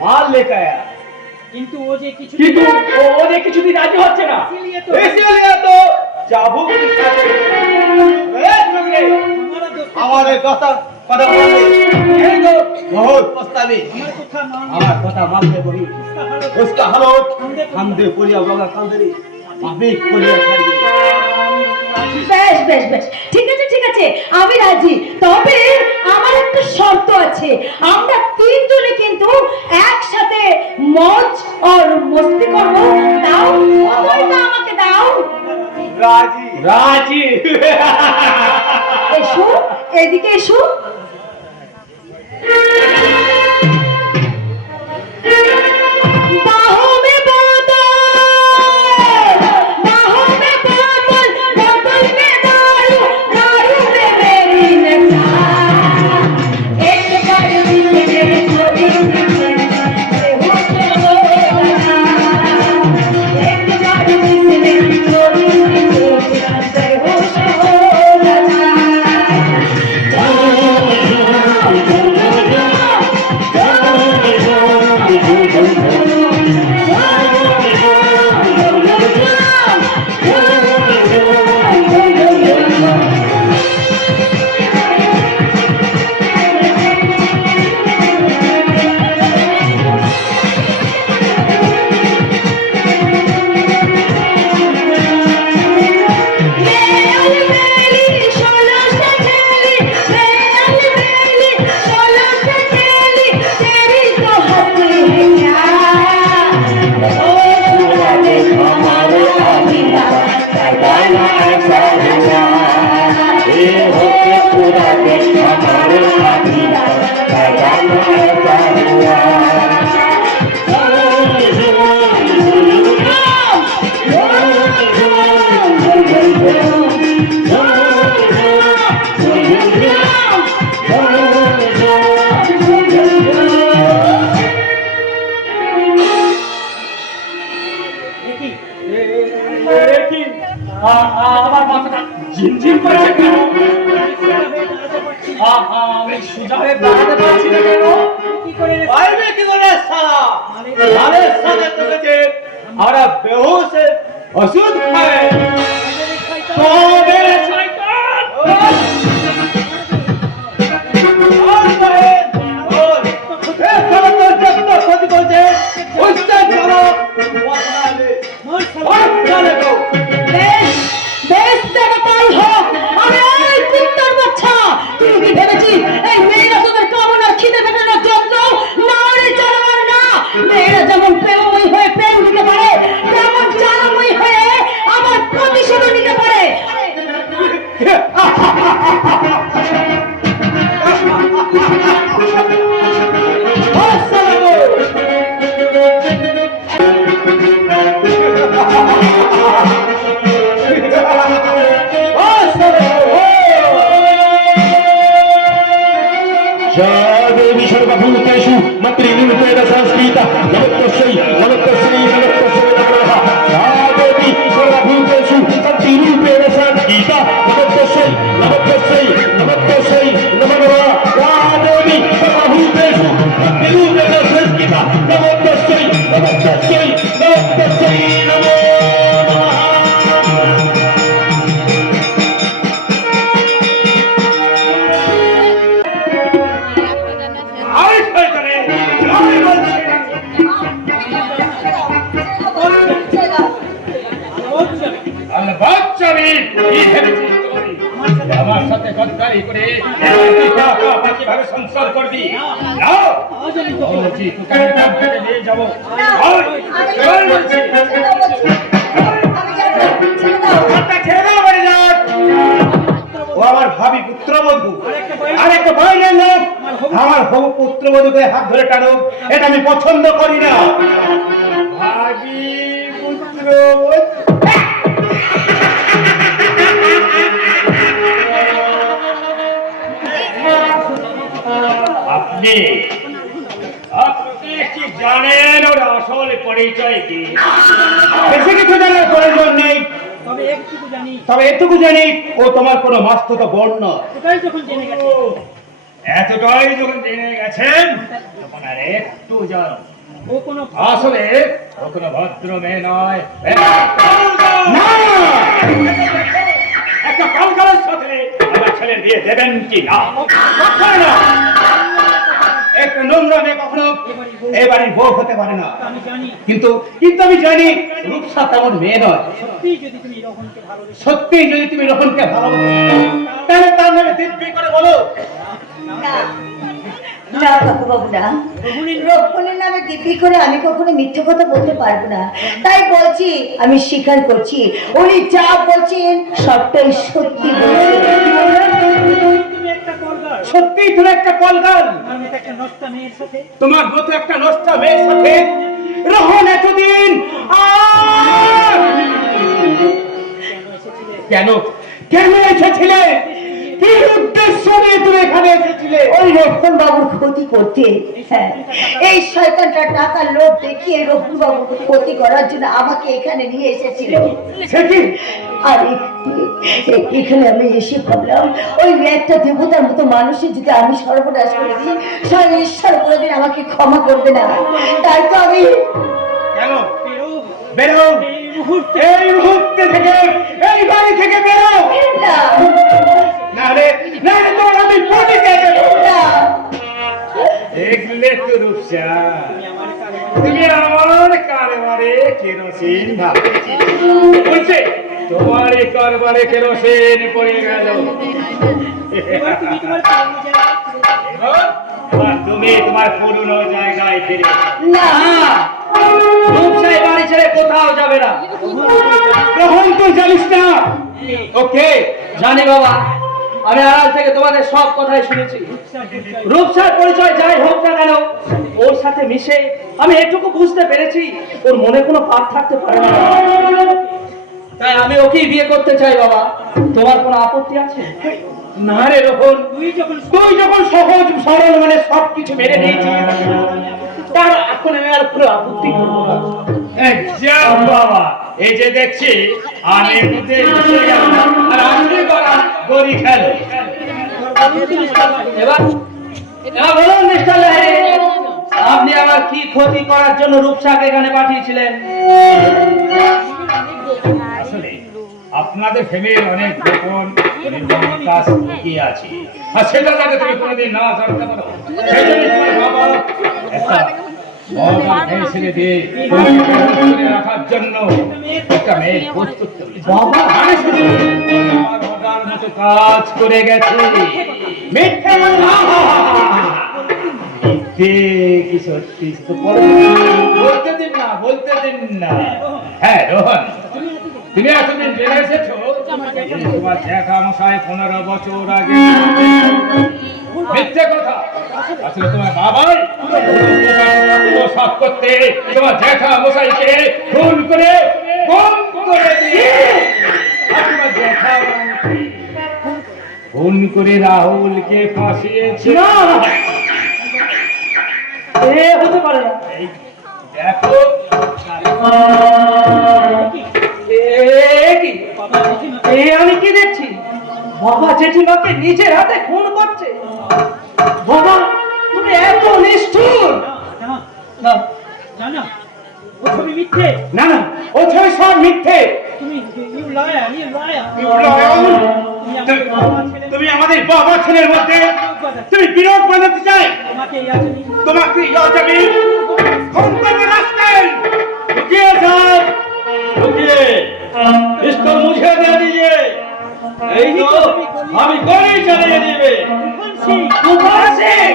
माल लेकर आया। কিন্তু ও যে কিছু কিন্তু ও যে কিছুদিন রাজি হচ্ছে না। इसीलिए तो चाबुक के साथ हमारे কথা কথা বলে এই তো बहुत पछतावे। हमारा কথা मानते बड़ी उसका हालत हम दे पूरी अवगा कांदरी अभी पूरी खाई। বেশ বেশ বেশ, ঠিক আছে ঠিক আছে, আমি রাজি। তবে আমার একটা শর্ত আছে, আমরা তিনজনে কিন্তু একসাথে মौज और मस्ती করব। দাও কতটা আমাকে দাও। राजी রাজি। এসো এদিকে এসো। बाहों में बोतल, बाहों में बोतल, बोतल में दारू, दारू में मेरी नशा। एक बार मिलने को दिन बेहोश हो गया। एक बार मिलने को दिन बेहोश हो गया। আমার মাথাটা ঝিমঝিম করছে কেন? আমি সোজা হয়ে দাঁড়াতে পারছি না কেন? पाइबे की करे साला मारे साले तो के हमारा बेहोश है अशुद्ध है তো মেরে শয়তান! और कहे और ए साला तो जब तक खुद बोलते उस तक करो वतना ले और चले दो বেশ বেশ, দেখো তাই হোক। আমি এই কুত্তার বাচ্চা, তুমি কি ভেবেছিস এই মেয়েরা তোদের কামনার খিদে মেটানোর জন্য নারী জানোয়ার না? মেয়েরা যেমন প্রেমময়ী হয়ে প্রেম দিতে পারে, তেমন জানাময়ী হয়ে আমার প্রতিশোধ নিতে পারে। और साला को और साला देवी सर्वभूतेषु मत्रिरूपेण संस्कृता नमस्तस्यै नमस्तस्यै नमस्तस्यै नमः या देवी सर्वभूतेषु मत्रिरूपेण संस्कृता नमस्तस्यै नमस्तस्यै नमस्तस्यै नमो नमः या देवी सर्वभूतेषु मत्रिरूपेण संस्कृता नमस्तस्यै नमस्तस्यै नमस्तस्यै नमो नमः। আরে শয়তানে আমি বলছি আমরা বাচ্চামি কি ভেবেছিস তুই? আমার সাথে গদ্দারি করে ভাবে সংসার করবি না? বলছি তোকে আমি কাম থেকে নিয়ে যাবো। ছেড়ে দাও, বাড়ি আমার হবু পুত্রবধূকে হাত ধরে টানুক, এটা আমি পছন্দ করি না। ভাগি পুত্র আপনি আপনি কি জানেন ওর আসল পরিচয় কি? বেশি কিছু জানার প্রয়োজন নেই, তবে এটুকু জানি ও তোমার কোনো মাস্তুত বোন নয়। এতটাই যখন জেনে গেছেন তখন আর একটু জানো আসলে ও কোনো ভদ্র মেয়ে নয়। না! একটা কলকাতার সাথে আমার ছেলের বিয়ে দেবেন কি না? কখনো না। একটা নোংরা মেয়ে কখনো এ বাড়ির বউ হতে পারে না। কিন্তু কিন্তু আমি জানি রূপসা তেমন মেয়ে নয়। সত্যি যদি তুমি রোহনকে ভালোবাসো তাহলে তার নামে দিব্যি করে বলো। না না কাকুবাবু না, রক্ষণের নামে দিব্যি করে আমি কখনো মিথ্যে কথা বলতে পারবো না। তাই বলছি, আমি স্বীকার করছি উনি যা বলছেন সবটাই সত্যি বলছেন। সত্যি তুমি একটা কলগাল, তোমার মতো একটা নষ্টা মেয়ের সাথে রোহন এতদিন কেন কেন এসেছিলে? কি উদ্দেশ্য নিয়ে তুমি এখানে এসেছিলে? ওই রক্ষণ বাবুর ক্ষতি করতে। হ্যাঁ, এই শয়তানটা টাকার লোভ দেখিয়ে রক্ষণ বাবুর ক্ষতি করার জন্য আমাকে এখানে নিয়ে এসেছিল। সে কি? আর এখানে আমি এসে ভাবলাম ওই একটা দেবতার মতো মানুষের যদি আমি সর্বনাশ করে দিই, স্বয়ং ঈশ্বর কোনোদিন আমাকে ক্ষমা করবে না। তাই তো আমি কেন বেরো, এই মুহূর্তে থেকে এই বাড়ি থেকে বেরো, না নাহলে নাহলে তোমার আমি পটিতে দেবো। না দেখলে তো রূপসা, তুমি আমার কারবারে কেরোসিন বলছে, তোমার এই কারবারে কেরোসিন পড়ে গেল। এবার তুমি তোমার পুরনো জায়গায় ফিরে না রূপসা এই বাড়ি ছেড়ে কোথাও যাবে না। গ্রহণ তুই জানিস না? ওকে জানি বাবা, আমি আড়াল থেকে তোমাদের সব কথাই শুনেছি। রূপসার পরিচয় যাই হোক না কেন, ওর সাথে মিশে আমি এটুকু বুঝতে পেরেছি ওর মনে কোনো পাপ থাকতে পারে না। তাই আমি ওকেই বিয়ে করতে চাই বাবা। তোমার কোনো আপত্তি আছে? না রে রোহন, তুই যখন সহজ সরল মানে সবকিছু মেনে নিয়েছিস, তার এখন আমি আর পুরো আপত্তি করবো না। যাও বাবা, এই যে দেখছি আমি মধ্যে মিশে গেল আর আপনি করা গড়ি খেলো। এবার এবার বলুন মিস্টার লাহিড়ী, আপনি আমার কি ক্ষতি করার জন্য রূপসাকে এখানে পাঠিয়েছিলেন? আসলে আপনাদের ফ্যামিলির অনেক গোপন কাজ লুকিয়ে আছে, আর সেটা যাতে তুমি কোনোদিন না জানতে পারো, সেই জন্য তোমার বাবা একটা মজার মেয়ে ছেলে দিয়ে তোমাকে রাখার জন্য একটা মেয়ে প্রস্তুত করেছে। বাবা, আমি শুধু তোমার মজার মতো কাজ করে গেছে। মিথ্যে মিথ্যে কি সত্যি তো বলতে দিন না, বলতে দিন না। হ্যাঁ রোহন, তুমি এতদিন জেনে এসেছো যে তোমার জ্যাঠা মশাই 15 বছর আগে মিথ্যে কথা। আসলে তোমার বাবাই পোশাক করতে তোমার জ্যাঠা মশাইকে খুন করে গুম করে দিয়ে আর তোমার জ্যাঠা খুন করে রাহুলকে ফাঁসিয়েছে। এ হতে পারে না। এই দেখো আমি কি দেখছি? বাবা জেঠিমাকে নিজের হাতে খুন করছে। বাবা, তুমি এত নিষ্ঠুর! না না না, ও ছবি সব মিথ্যে। তুমি আমাদের বাবা ছেলের মধ্যে তুমি বিরোধ বানাতে চাই। তোমাকে রাস্তায় रुकिए साहब, रुकिए, इसको मुझे दे दीजिए, नहीं तो हमें गोली चलिए दीजिए। तूफान सिंह,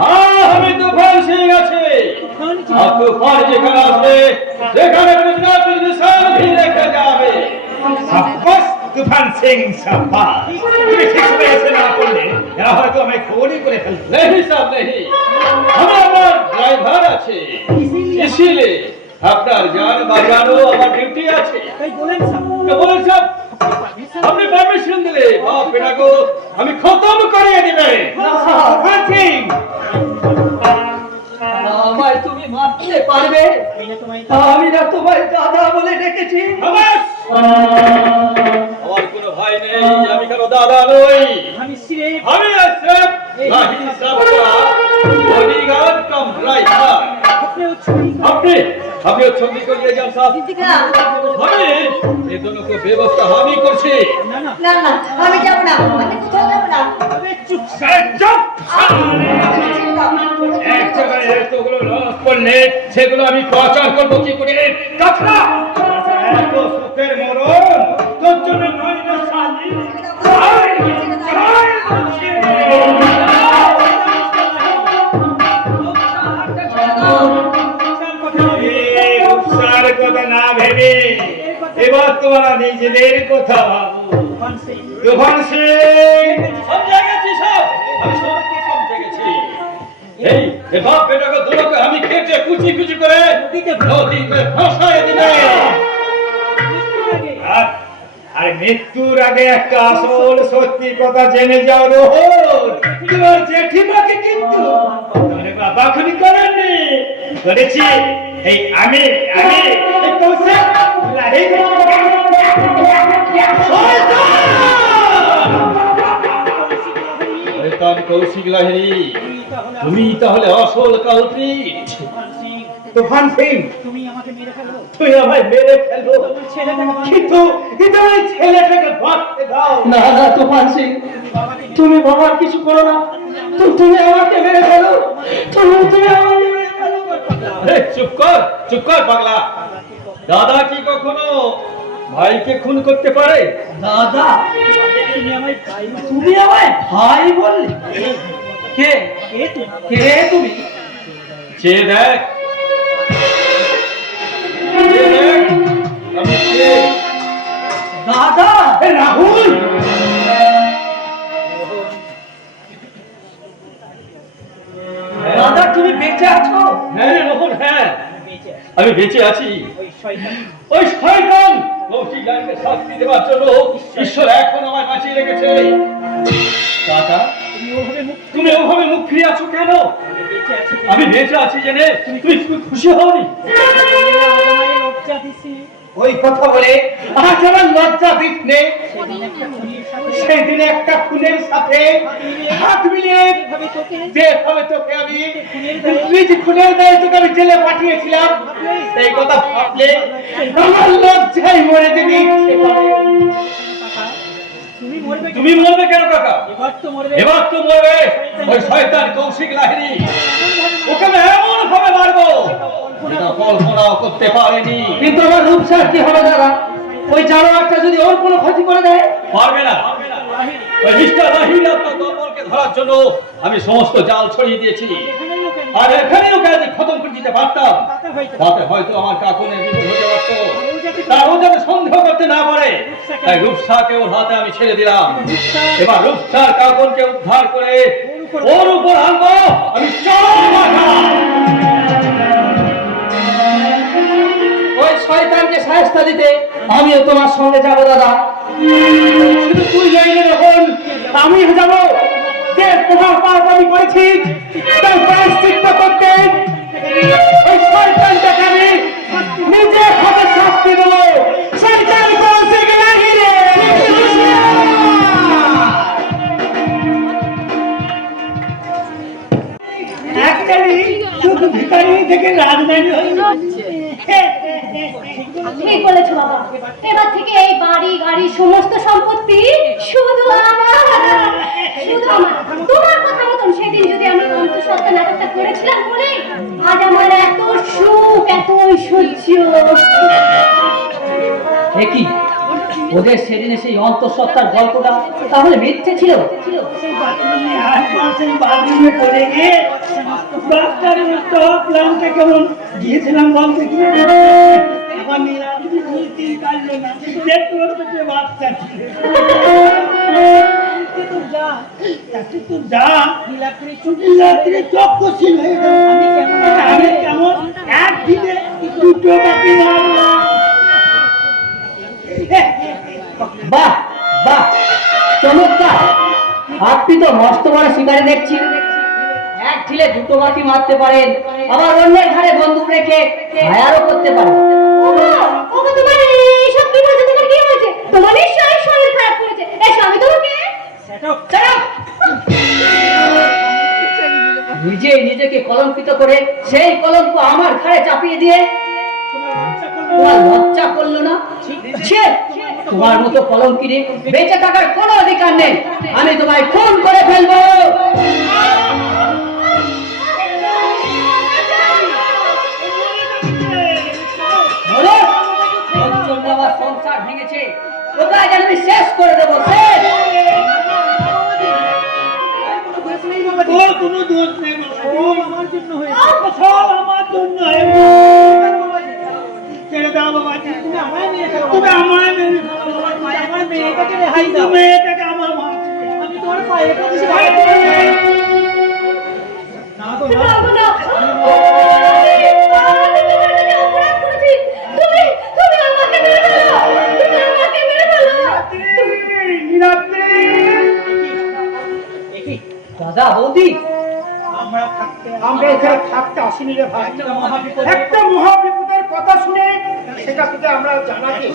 हाँ हमें तूफान सिंह আছে। আর তুফান যেখানে আসবে সেখানে গুজরাট নিশান भी রেখে যাবে। সাব্বাস তুফান সিং সাব্বাস, তুমি ঠিক সময় এসে না করলে এরা হয়তো আমায় খবরই করে ফেলতো। नहीं साहब नहीं, हमारा ड्राइवर আছে, इसीलिए আপনার যান বাজানো আমার ডিউটি আছে। বলেন সাহেব, আপনি পারমিশন দিলে বাপ বেটাকে আমি খতম করে দিবে। আমায় তুমি মারতে পারবে? আমি না তোমায় দাদা বলে ডেকেছি। আমার কোনো ভাই নেই, আমি কেন দাদা নই, আমি Asef Lahiri সাহেবকা bodyguard cum driver. আপনি ছবি করে ले जाओ साहब। আমি এই दोनों को व्यवस्था আমি করছি। না না, আমি যাব না, আমি কোথাও যাব না। চুপ। এক জায়গায় এতগুলো রস পড়লে সেগুলো আমি প্রচার করবো কি করে? কাছরা এত সুখের মরণ তোর জন্য নয় না শালি। কথা না ভেবে এবার তোমরা নিজেদের কথা তুফান সিং সমঝে গেছি সব, আমি সবকে সমঝে গেছি। এই বাপ বেটাকে দুটোকে আমি কেটে কুচি কুচি করে নদীতে ভাসায় দিবে। আর মৃত্যুর আগে একটা আসল সত্যি কথা জেনে যাও রোহন, তোমার জেঠিমাকে কিন্তু বাবা খুনি করেননি, করেছি এই আমি এই কৌশল শয়তান কৌশিক লাহিড়ী, তুমি তাহলে আসল কালপ্রিট। তুফান সিং, তুই আমায় মেরে ফেলো, কিন্তু ওই ছেলেটাকে বাঁচতে দাও। না না তুফান সিং, তুমি বাবার কিছু করো না, তুমি আমাকে মেরে ফেলো, তুমি আমাকে মেরে ফেলো। চুপ কর পাগলা। দাদা কি কখনো ভাইকে খুন করতে পারে? দাদা, তুমি আমায় ভাই বললে? কে তুমি? চেয়ে দেখ, আমি কে। দাদা, রাহুল, দাদা তুমি বেঁচে আছো? হ্যাঁ রোহন, হ্যাঁ আমি বেঁচে আছি। ওই শয়তান কৌশিক লাহিড়ীকে শাস্তি দেওয়ার জন্য ঈশ্বর এখন আমায় বাঁচিয়ে রেখেছে। দাদা, তুমি ওভাবে মুখ ফিরে আছো কেন? আমি বেঁচে আছি জেনে তুমি খুশি হওনি? ওই কথা বলে আজ আমার লজ্জা দিতে সেদিন একটা খুনের সাথে হাত মিলিয়ে যেভাবে তোকে আমি নিজ খুনের দায়ে তোকে আমি জেলে পাঠিয়েছিলাম, সেই কথা ভাবলে আমার লজ্জায় মরে যেতে ইচ্ছে করে। তুমি মরবে কেন কাকা? এবার তো মরবে ওই শয়তান কৌশিক লাহিড়ী। ওকে আমি এমন ভাবে মারবো যেটা কল্পনাও করতে পারিনি। কিন্তু আমার রূপসার কি হবে দাদা? ওই জানোয়ারটা যদি ওর কোনো ক্ষতি করে দেয়? পারবে না। ওই মিস্টার লাহিড়ী আপনার দলবলকে ধরার জন্য আমি সমস্ত জাল ছড়িয়ে দিয়েছি, আর এখানে ওকে আজ খতম করে দিতে পারতাম, তাতে হয়তো আমার কাকুনের বিরুদ্ধে হতে পারতো, তার ও যাতে সন্দেহ করতে না পারে। তাই রূপসাকে ওর হাতে আমি ছেড়ে দিলাম। এবার রূপসার কাকুনকে উদ্ধার করে ওর উপর আনবো আমি চরম মাথা। ওই শয়তানকে শায়েস্তা দিতে আমিও তোমার সঙ্গে যাবো দাদা। শুধু তুই যাইলে যখন আমিও যাবো। যে তোমার পাপ আমি করেছি তার প্রায়শ্চিত্ত করতে ওই শয়তানটাকে আমি নিজে হাতে শাস্তি দেবো। শয়তান কৌশিক লাহিড়ী। শুধু ভিখারি থেকে রাজধানী হয়ে ঠিক বলেছো বাবা, এবার থেকে এই বাড়ি গাড়ি সমস্ত সম্পত্তি শুধু আমার, শুধু আমার। তোমার কথা মতন সেদিন যদি আমি অন্তঃসত্ত্বা নাটকটা করেছিলাম বলে আজ আমার এত সুখ, এত ঐশ্বর্য। কি ওদের সেদিনে সেই অন্তঃসত্ত্বার গল্পটা তাহলে মিথ্যে ছিল? বাথরুমে পড়ে গিয়ে ডাক্তারের মতো প্ল্যানটা কেমন গিয়েছিলাম বলতে কি আমার নিরামিষ কাটলো না, দেখতে বাচ্চা ছিল। যা নীলাদ্রি চোখ কষিন হয়ে গেল। আমি কেমন একদিনে দুটো পাখি মারলাম। বাহ বাহ, চমৎকার! আপনি তো মস্ত বড় শিকারে দেখছি। এক ঢিলে দুটো বাকি মারতে পারেন, আবার অন্যের ঘাড়ে বন্দুক রেখে ফায়ারও করতে পারেন। ওগো, তোমার এইসব কি বলছে? তোমার কি হয়েছে? তোমার নিশ্চয়ই শরীর খারাপ করেছে। এসো, আমি তোমাকে নিজেই নিজেকে কলঙ্কিত করে সেই কলঙ্ক আমার ঘাড়ে চাপিয়ে দিয়ে তোমার লজ্জা করলো না? ছে, তোমার মতো কলঙ্কিনী বেঁচে থাকার কোনো অধিকার নেই। আমি তোমায় খুন করে ফেলবো। বলো, ওর জন্য আমার সংসার ভেঙেছে, ওকে আজ আমি শেষ করে দেবো, শেষ। ওর কোনো দোষ নেই বাবা, ও আমার জন্য হয়েছে, সব আমার জন্য হয়েছে। ছেড়ে দাও বাবাজি, তুমি আমায় মেরে ফেলো, তুমি আমায় মেরে ফেলো, আমার মেয়েটাকে রেহাই দাও, মেয়েটাকে আমার মা, আমি তোমার পায়ে পড়ছি। না তো না, বাবু না, আমি তোমার কাছে অপরাধ করেছি। তুমি আমাকে মেরে ফেলো, তুমি আমাকে মেরে ফেলো। নীলাদ্রি, দাদা, বৌদি, আমরা এখানে থাকতে আসিনি রে ভাই। একটা মহাবিপদের কথা শুনে সেটা থেকে আমরা জানাতে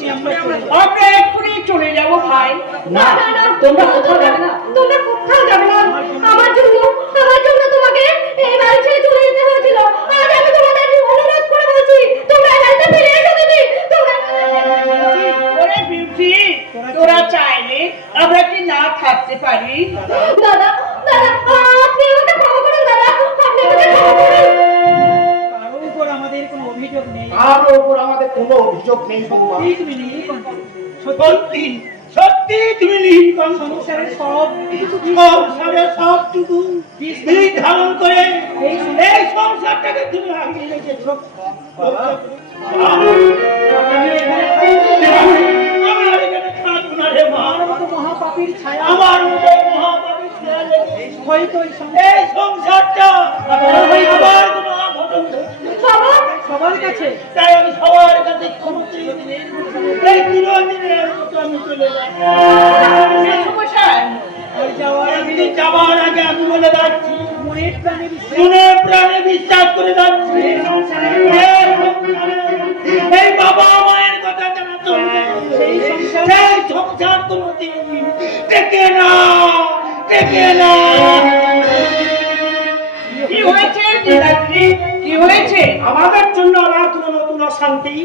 আমরা এক্ষুনি চলে যাব ভাই। না, তোমরা কোথাও যাবে না। তোমরা কোথাও যাবে না। আমার জন্য তোমাকে এই বাড়ি ছেড়ে চলে যেতে হয়েছিল। আজ আমি তোমাদের অনুরোধ করে বলছি, তোমরা এই বাড়িতে ফিরে এসো দিদি। তোমরা ওরে বিউটি, তোরা চাইলে আমরা কি না থাকতে পারি? দাদা, আপনি আমাকে ক্ষমা করুন দাদা, আপনি আমাকে ক্ষমা করুন। কারোর উপর আমাদের কোনো অভিযোগ নেই। আর ওপর আমাদের কোনো অভিযোগ নেই বৌমা। তুমি নীলকণ্ঠ, সত্যি সত্যি তুমি নীলকণ্ঠ, সংসারের সব সংসারের সবটুকু বীজ ধারণ করে এই সংসারটাকে তুমি আগিয়ে রেখেছ। আমার এখানে থাকবো না রে মা, আমার মতো মহাপাপীর ছায়া আমার মতো মহাপাপীর ছায়া লেগে হয়তো এই এই সংসারটা আমার কোনো অঘটন ঘটছে। বাবা, সবার কাছে তাই আমি সবার কাছে ক্ষমা চেয়ে নিই। এই চিরদিনের মতো আমি চলে যাই। আর যাওয়ার আমি যাওয়ার আগে আমি বলে যাচ্ছি, মনের প্রাণে বিশ্বাস মনে প্রাণে বিশ্বাস করে যাচ্ছি, এই বাবা মায়ের কথা জানা চলবে, সেই সংসার সেই সংসার কোনোদিন টেকে না, টেকে না। কি হয়েছে নীলাদ্রি, কি হয়েছে? আমাদের জন্য রাত্র নতুন অশান্তি?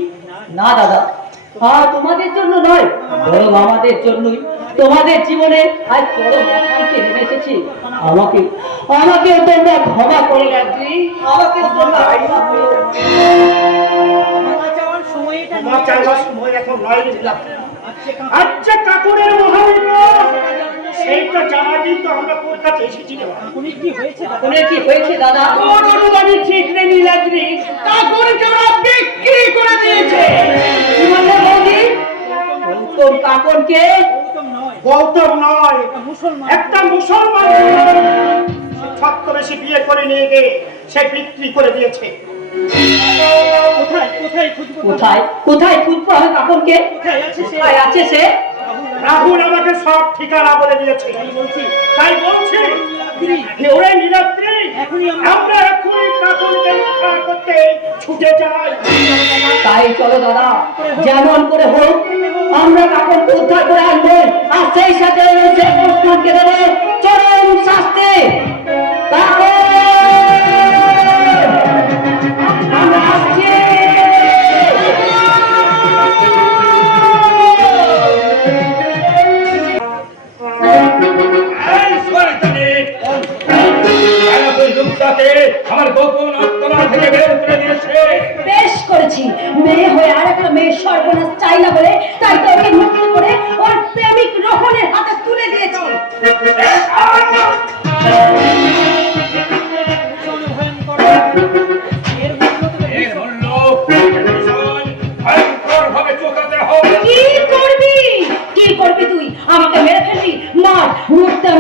না দাদা, তোমাদের জন্য নয়, বরং আমাদের জন্যই। তোমাদের জীবনে আজ বড় অশান্তি নেমে এসেছি। আমাকে তোমরা ক্ষমা করে রাখবি, আমাকে তোমরা ক্ষমা করে। ক্ষমা চাওয়ার সময় এটা ক্ষমা চাইবার সময় এখন নয় নীলাদ্রি। আজকে আচ্ছা কাকুরের মহাবিপদ সেইটা জানার দিন তো আমরা তোর কাছে এসেছি রে বাবা। উনি কি হয়েছে দাদা? উনি কি হয়েছে দাদা? তোর অনুদানি ঠিক নেই নীলাদ্রি, কাকুরকে ওরা বিক্রি করে দিয়েছে। কি বললে বৌদি? গৌতম কাকরকে? গৌতম নয়, গৌতম নয়, মুসলমান। একটা মুসলমান ছত্রবেশী বিয়ে করে নিয়ে গিয়ে সে বিক্রি করে দিয়েছে। কোথায় কোথায় খুঁজবো? কোথায় খুঁজবো আমি কাকরকে? কোথায় আছে সে? কোথায় আছে সে? রাহুল আমাকে সব ঠিকানা বলে দিয়েছে। তাই বলছি ওরে নীলাদ্রি, এখনই আমরা এখনই কাকুরকে উদ্ধার করতে ছুটে যাই। তাই চলো দাদা, যেমন করে হোক আমরা কাকরকে উদ্ধার করে আনবো, আর সেই সাথে সেই প্রশ্নকে দেবো চরম শাস্তি। কাকর, আমরা আসছি। এই শয়তানি! লোকটাকে আমার গোপন আত্মা থেকে বের করে দিয়েছে। বেশ করেছি, মেয়ে হয়ে আর একটা মেয়ের সর্বনাশ চাই না বলে তাই তো ওকে মুক্ত করে ওর প্রেমিক রোহনের হাতে তুলে দিয়েছি। এর মূল্য ভয়ঙ্করভাবে চোকাতে হবে। কি করবি তুই? আমাকে মেরে ফেলবি? মার, মুখটা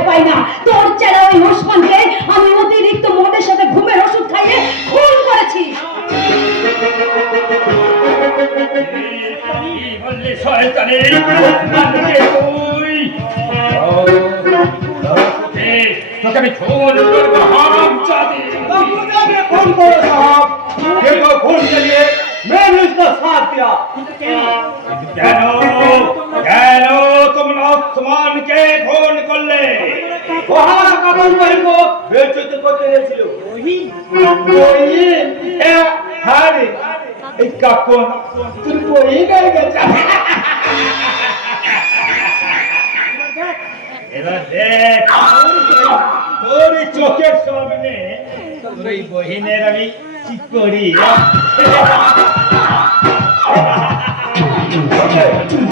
ভয় পাই না। তোর চেলা ওই ওসমানকে আমি অতিরিক্ত মদের সাথে ঘুমের ওষুধ খাইয়ে খুন করেছি। বললে শয়তানি ওসমানকে তুই তোকে আমি ফোন করবো হারামজাদি। फोन करो साहब, देखो फोन के लिए मैंने इसका साथ दिया। কেন কেন তোমরা ওসমানকে ফোন করলে? वहाँ कमल भाई को बेइज्जती करते रहेছিল। ওই হারে এই কাকন তুই কই গেছে? এবার দেখ তোর এই চোখের সামনে তোর এই বহিনের আমি কি করি।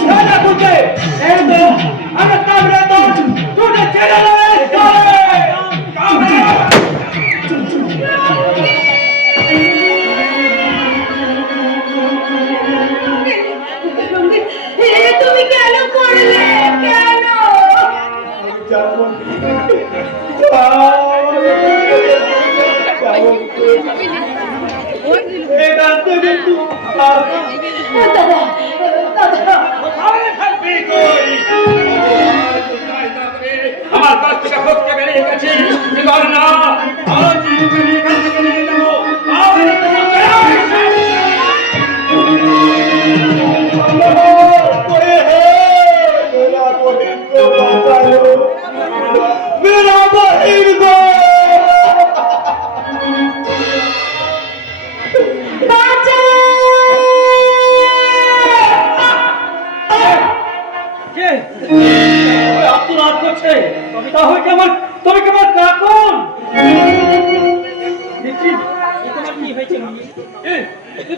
দাদা বুঝে এই তো আমি কামড়ে তো তুই ছেড়ে দে কামড়ে। তুমি কেন করলে? কেন? দাদা দাদা কোথায় থাকবি তুই? আমার কাছ থেকে ফটকে বেরিয়ে গেছিস এবার না আজ তোকে এখান থেকে নিয়ে যাবো। मेरा बहिर को আত্মনাদ করছে তাহলে কেমন তুমি কেমন কাকুন তোমার কি হয়েছে মামি?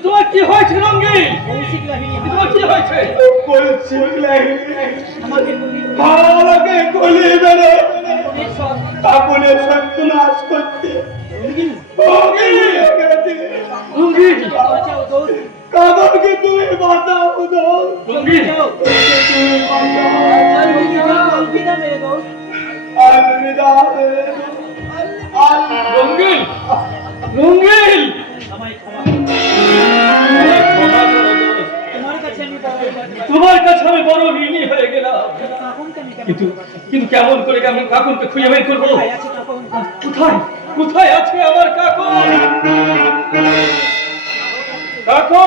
তোমার কি হয়েছে রঙ্গি? কৌশিক লাহিনী তোমার কি হয়েছে? कुछ नहीं আমাকে বলি भाव के कोली मेरे অনেক সব काकुने संतनाश करते होगी कहते রঙ্গি বাঁচাও দোস্ত, कागज की तुम्हें बताओ दो রঙ্গি যাও तुम्हें बताओ জলদি যাও, বিনা মেরে দোস্ত। अलविदा রঙ্গি রঙ্গি আমায় ক্ষমা তোমার তোমার কাছে আমি বড় উপাধি তোমার কাছে আমি বড় ঋণী হয়ে গেলাম কাকুনকে আমি কেন কিন্তু কিন্তু কেমন করে কেমন কাকুনকে খুঁজে বের করবো? কোথায় আছে কাকুন? কোথায় কোথায় আছে আমার কাকুন? কাকুন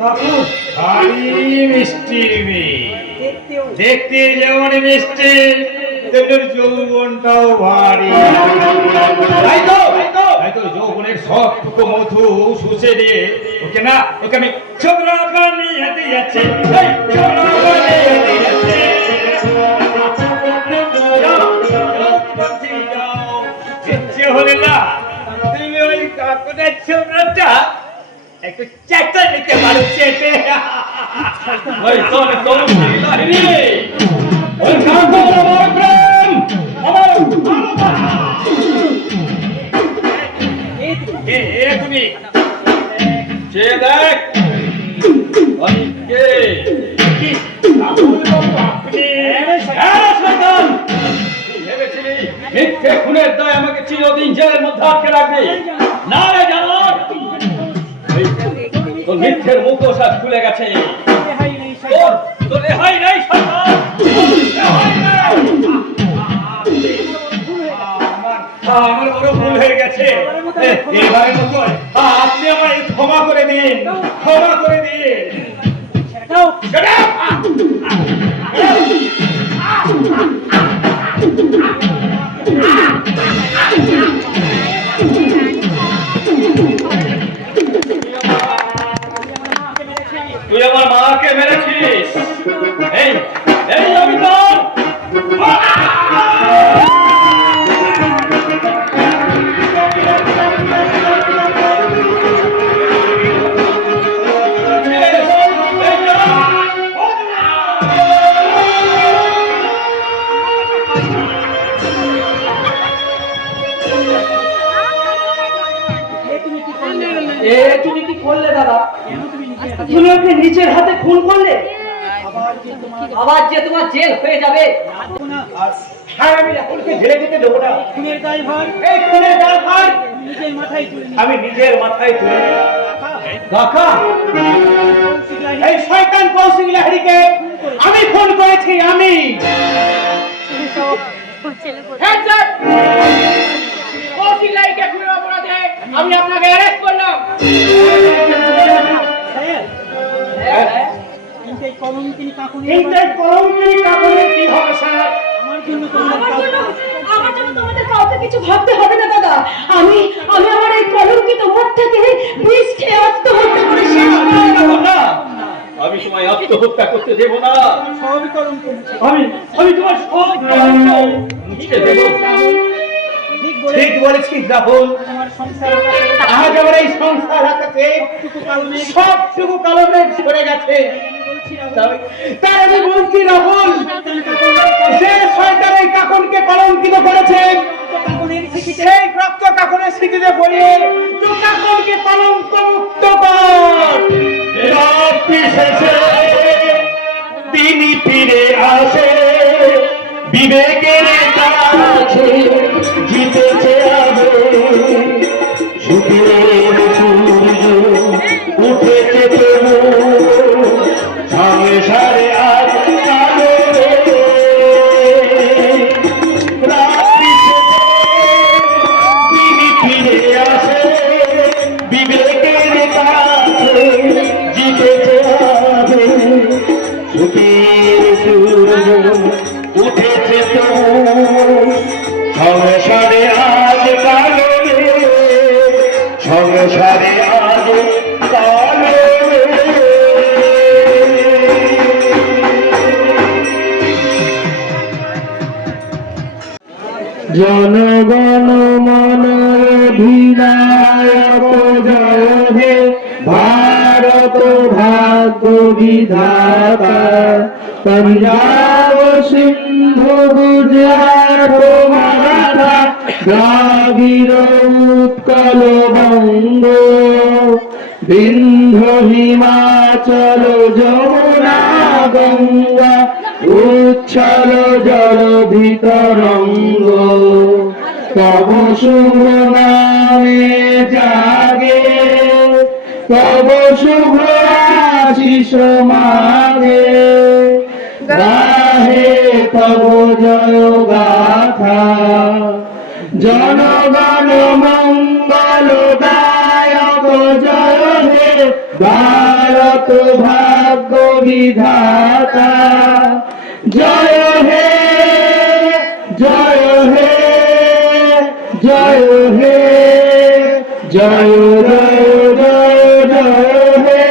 কাকুন ভারী মিষ্টি মেয়ে, দেখতেও দেখতে যেমন মিষ্টি তেমনি যৌবনটাও ভারী। তাই তো যৌবনের সবটুকু মধু শুষে দিয়ে ওকে না ওকে আমি ছোকরা বানিয়ে দিয়েছি। এই ছোকরা বানিয়ে দিয়েছি। যাও, বলছি, যাও। ইচ্ছে হলে না তুমি ওই কাকুনের ছোকরাটা একটু চেষ্টা নিতে পারো চেপে। ওই তোর তোর লাহিনী ওই কাকুর আমার প্রেম আমার তুমি সে দেখ আমি কে? ভেবেছিলি মিথ্যে খুনের দায় আমাকে চিরদিন জেলের মধ্যে আটকে রাখবে? না রে জানোয়ার, তোর মিথ্যের মুখোশ আজ খুলে গেছে। রেহাই নেই তোর শয়তান। তোর রেহাই নাই শয়তান, রেহাই নাই। আমার বড় ভুল হয়ে গেছে। এবারের মতো আপনি আমায় ক্ষমা করে দিন, ক্ষমা করে দিন। যাও Shut up! তুই আমার মাকে মেরেছিস। এই এই আমি তোর তুমি কি করলে দাদা? কেন তুমি নিজে তুমি ওকে নিজের হাতে খুন করলে? আবার আবার যে তোমার জেল হয়ে যাবে। হ্যাঁ, আমি রাহুলকে জেলে যেতে দেবো না। খুনের দায়ভার এই খুনের দায়ভার নিজের মাথায় তুলে নিই। আমি নিজের মাথায় তুলে নেব। কাকা কৌশিক লাহিড়ী এই শয়তান কৌশিক লাহিড়ীকে আমি ফোন করেছি, আমি। কৌশিক লাহিড়ীকে খুনের অপরাধে আমি আপনাকে অ্যারেস্ট করলাম। স্যার, এই কলঙ্কিনী কাকুনি এইটাই কলঙ্কিনী কাপড়ের কি হবে স্যার? আমার জন্য তোমাদের আমার জন্য তোমাদের কাউকে কিছু ভাবতে হবে না দাদা। আমি আমার এই কলঙ্কিত মুখটাকে বিষ খেয়ে আত্মহত্যা করে শেষ করে দেবো। না, আমি তোমায় আত্মহত্যা করতে দেব না। সবই কলঙ্ক মুছে। আমি তোমার সব কলঙ্ক মুছে দেব। ঠিক বলে ঠিক বলেছিস রাহুল। তোমার সংসার আকাশে আজ আমার এই সংসার আকাশে সবটুকু কালমে সবটুকু কালো মেঘ ধরে গেছে। বলছি রাহুল, তাই আমি বলছি রাহুল, যে শয়তান এই কাকনকে কলঙ্কিত করেছে, কাকুনের শিখিতে সেই রক্ত কাকনের স্মৃতিতে পড়িয়ে তুই কাকনকে কলঙ্ক মুক্ত কর। রাত্রি শেষে তিনি ফিরে আসে বিবেকের কাছে জিতেছে আবে সুখের সূর্য উঠেছে তবু সংসারে আজ কালো রে। রাত্রি শেষে তিনি ফিরে আসে বিবেকের কাছে জিতেছে আবে সুখের সূর্য উঠেছে তো সংসারে আজ কালো রে, সংসারে আজ কালো রে। জনগণ মন অধিনায়ক জয় হে ভারত ভাগ্য বিধাতা পঞ্জাব সিন্ধু গুজরাট মারাঠা দ্রাবিড় উৎকল বঙ্গ বিন্ধ্য হিমাচল যমুনা গঙ্গা উচ্ছল জলধি তরঙ্গ তব শুভ নামে জাগে তব শুভ আশিস মাগে গাহে তব জয় গাথা জনগণ মঙ্গল দায়ক জয় হে ভারত ভাগ্য বিধাতা জয় হে জয় হে জয় হে জয় জয় জয় জয় হে।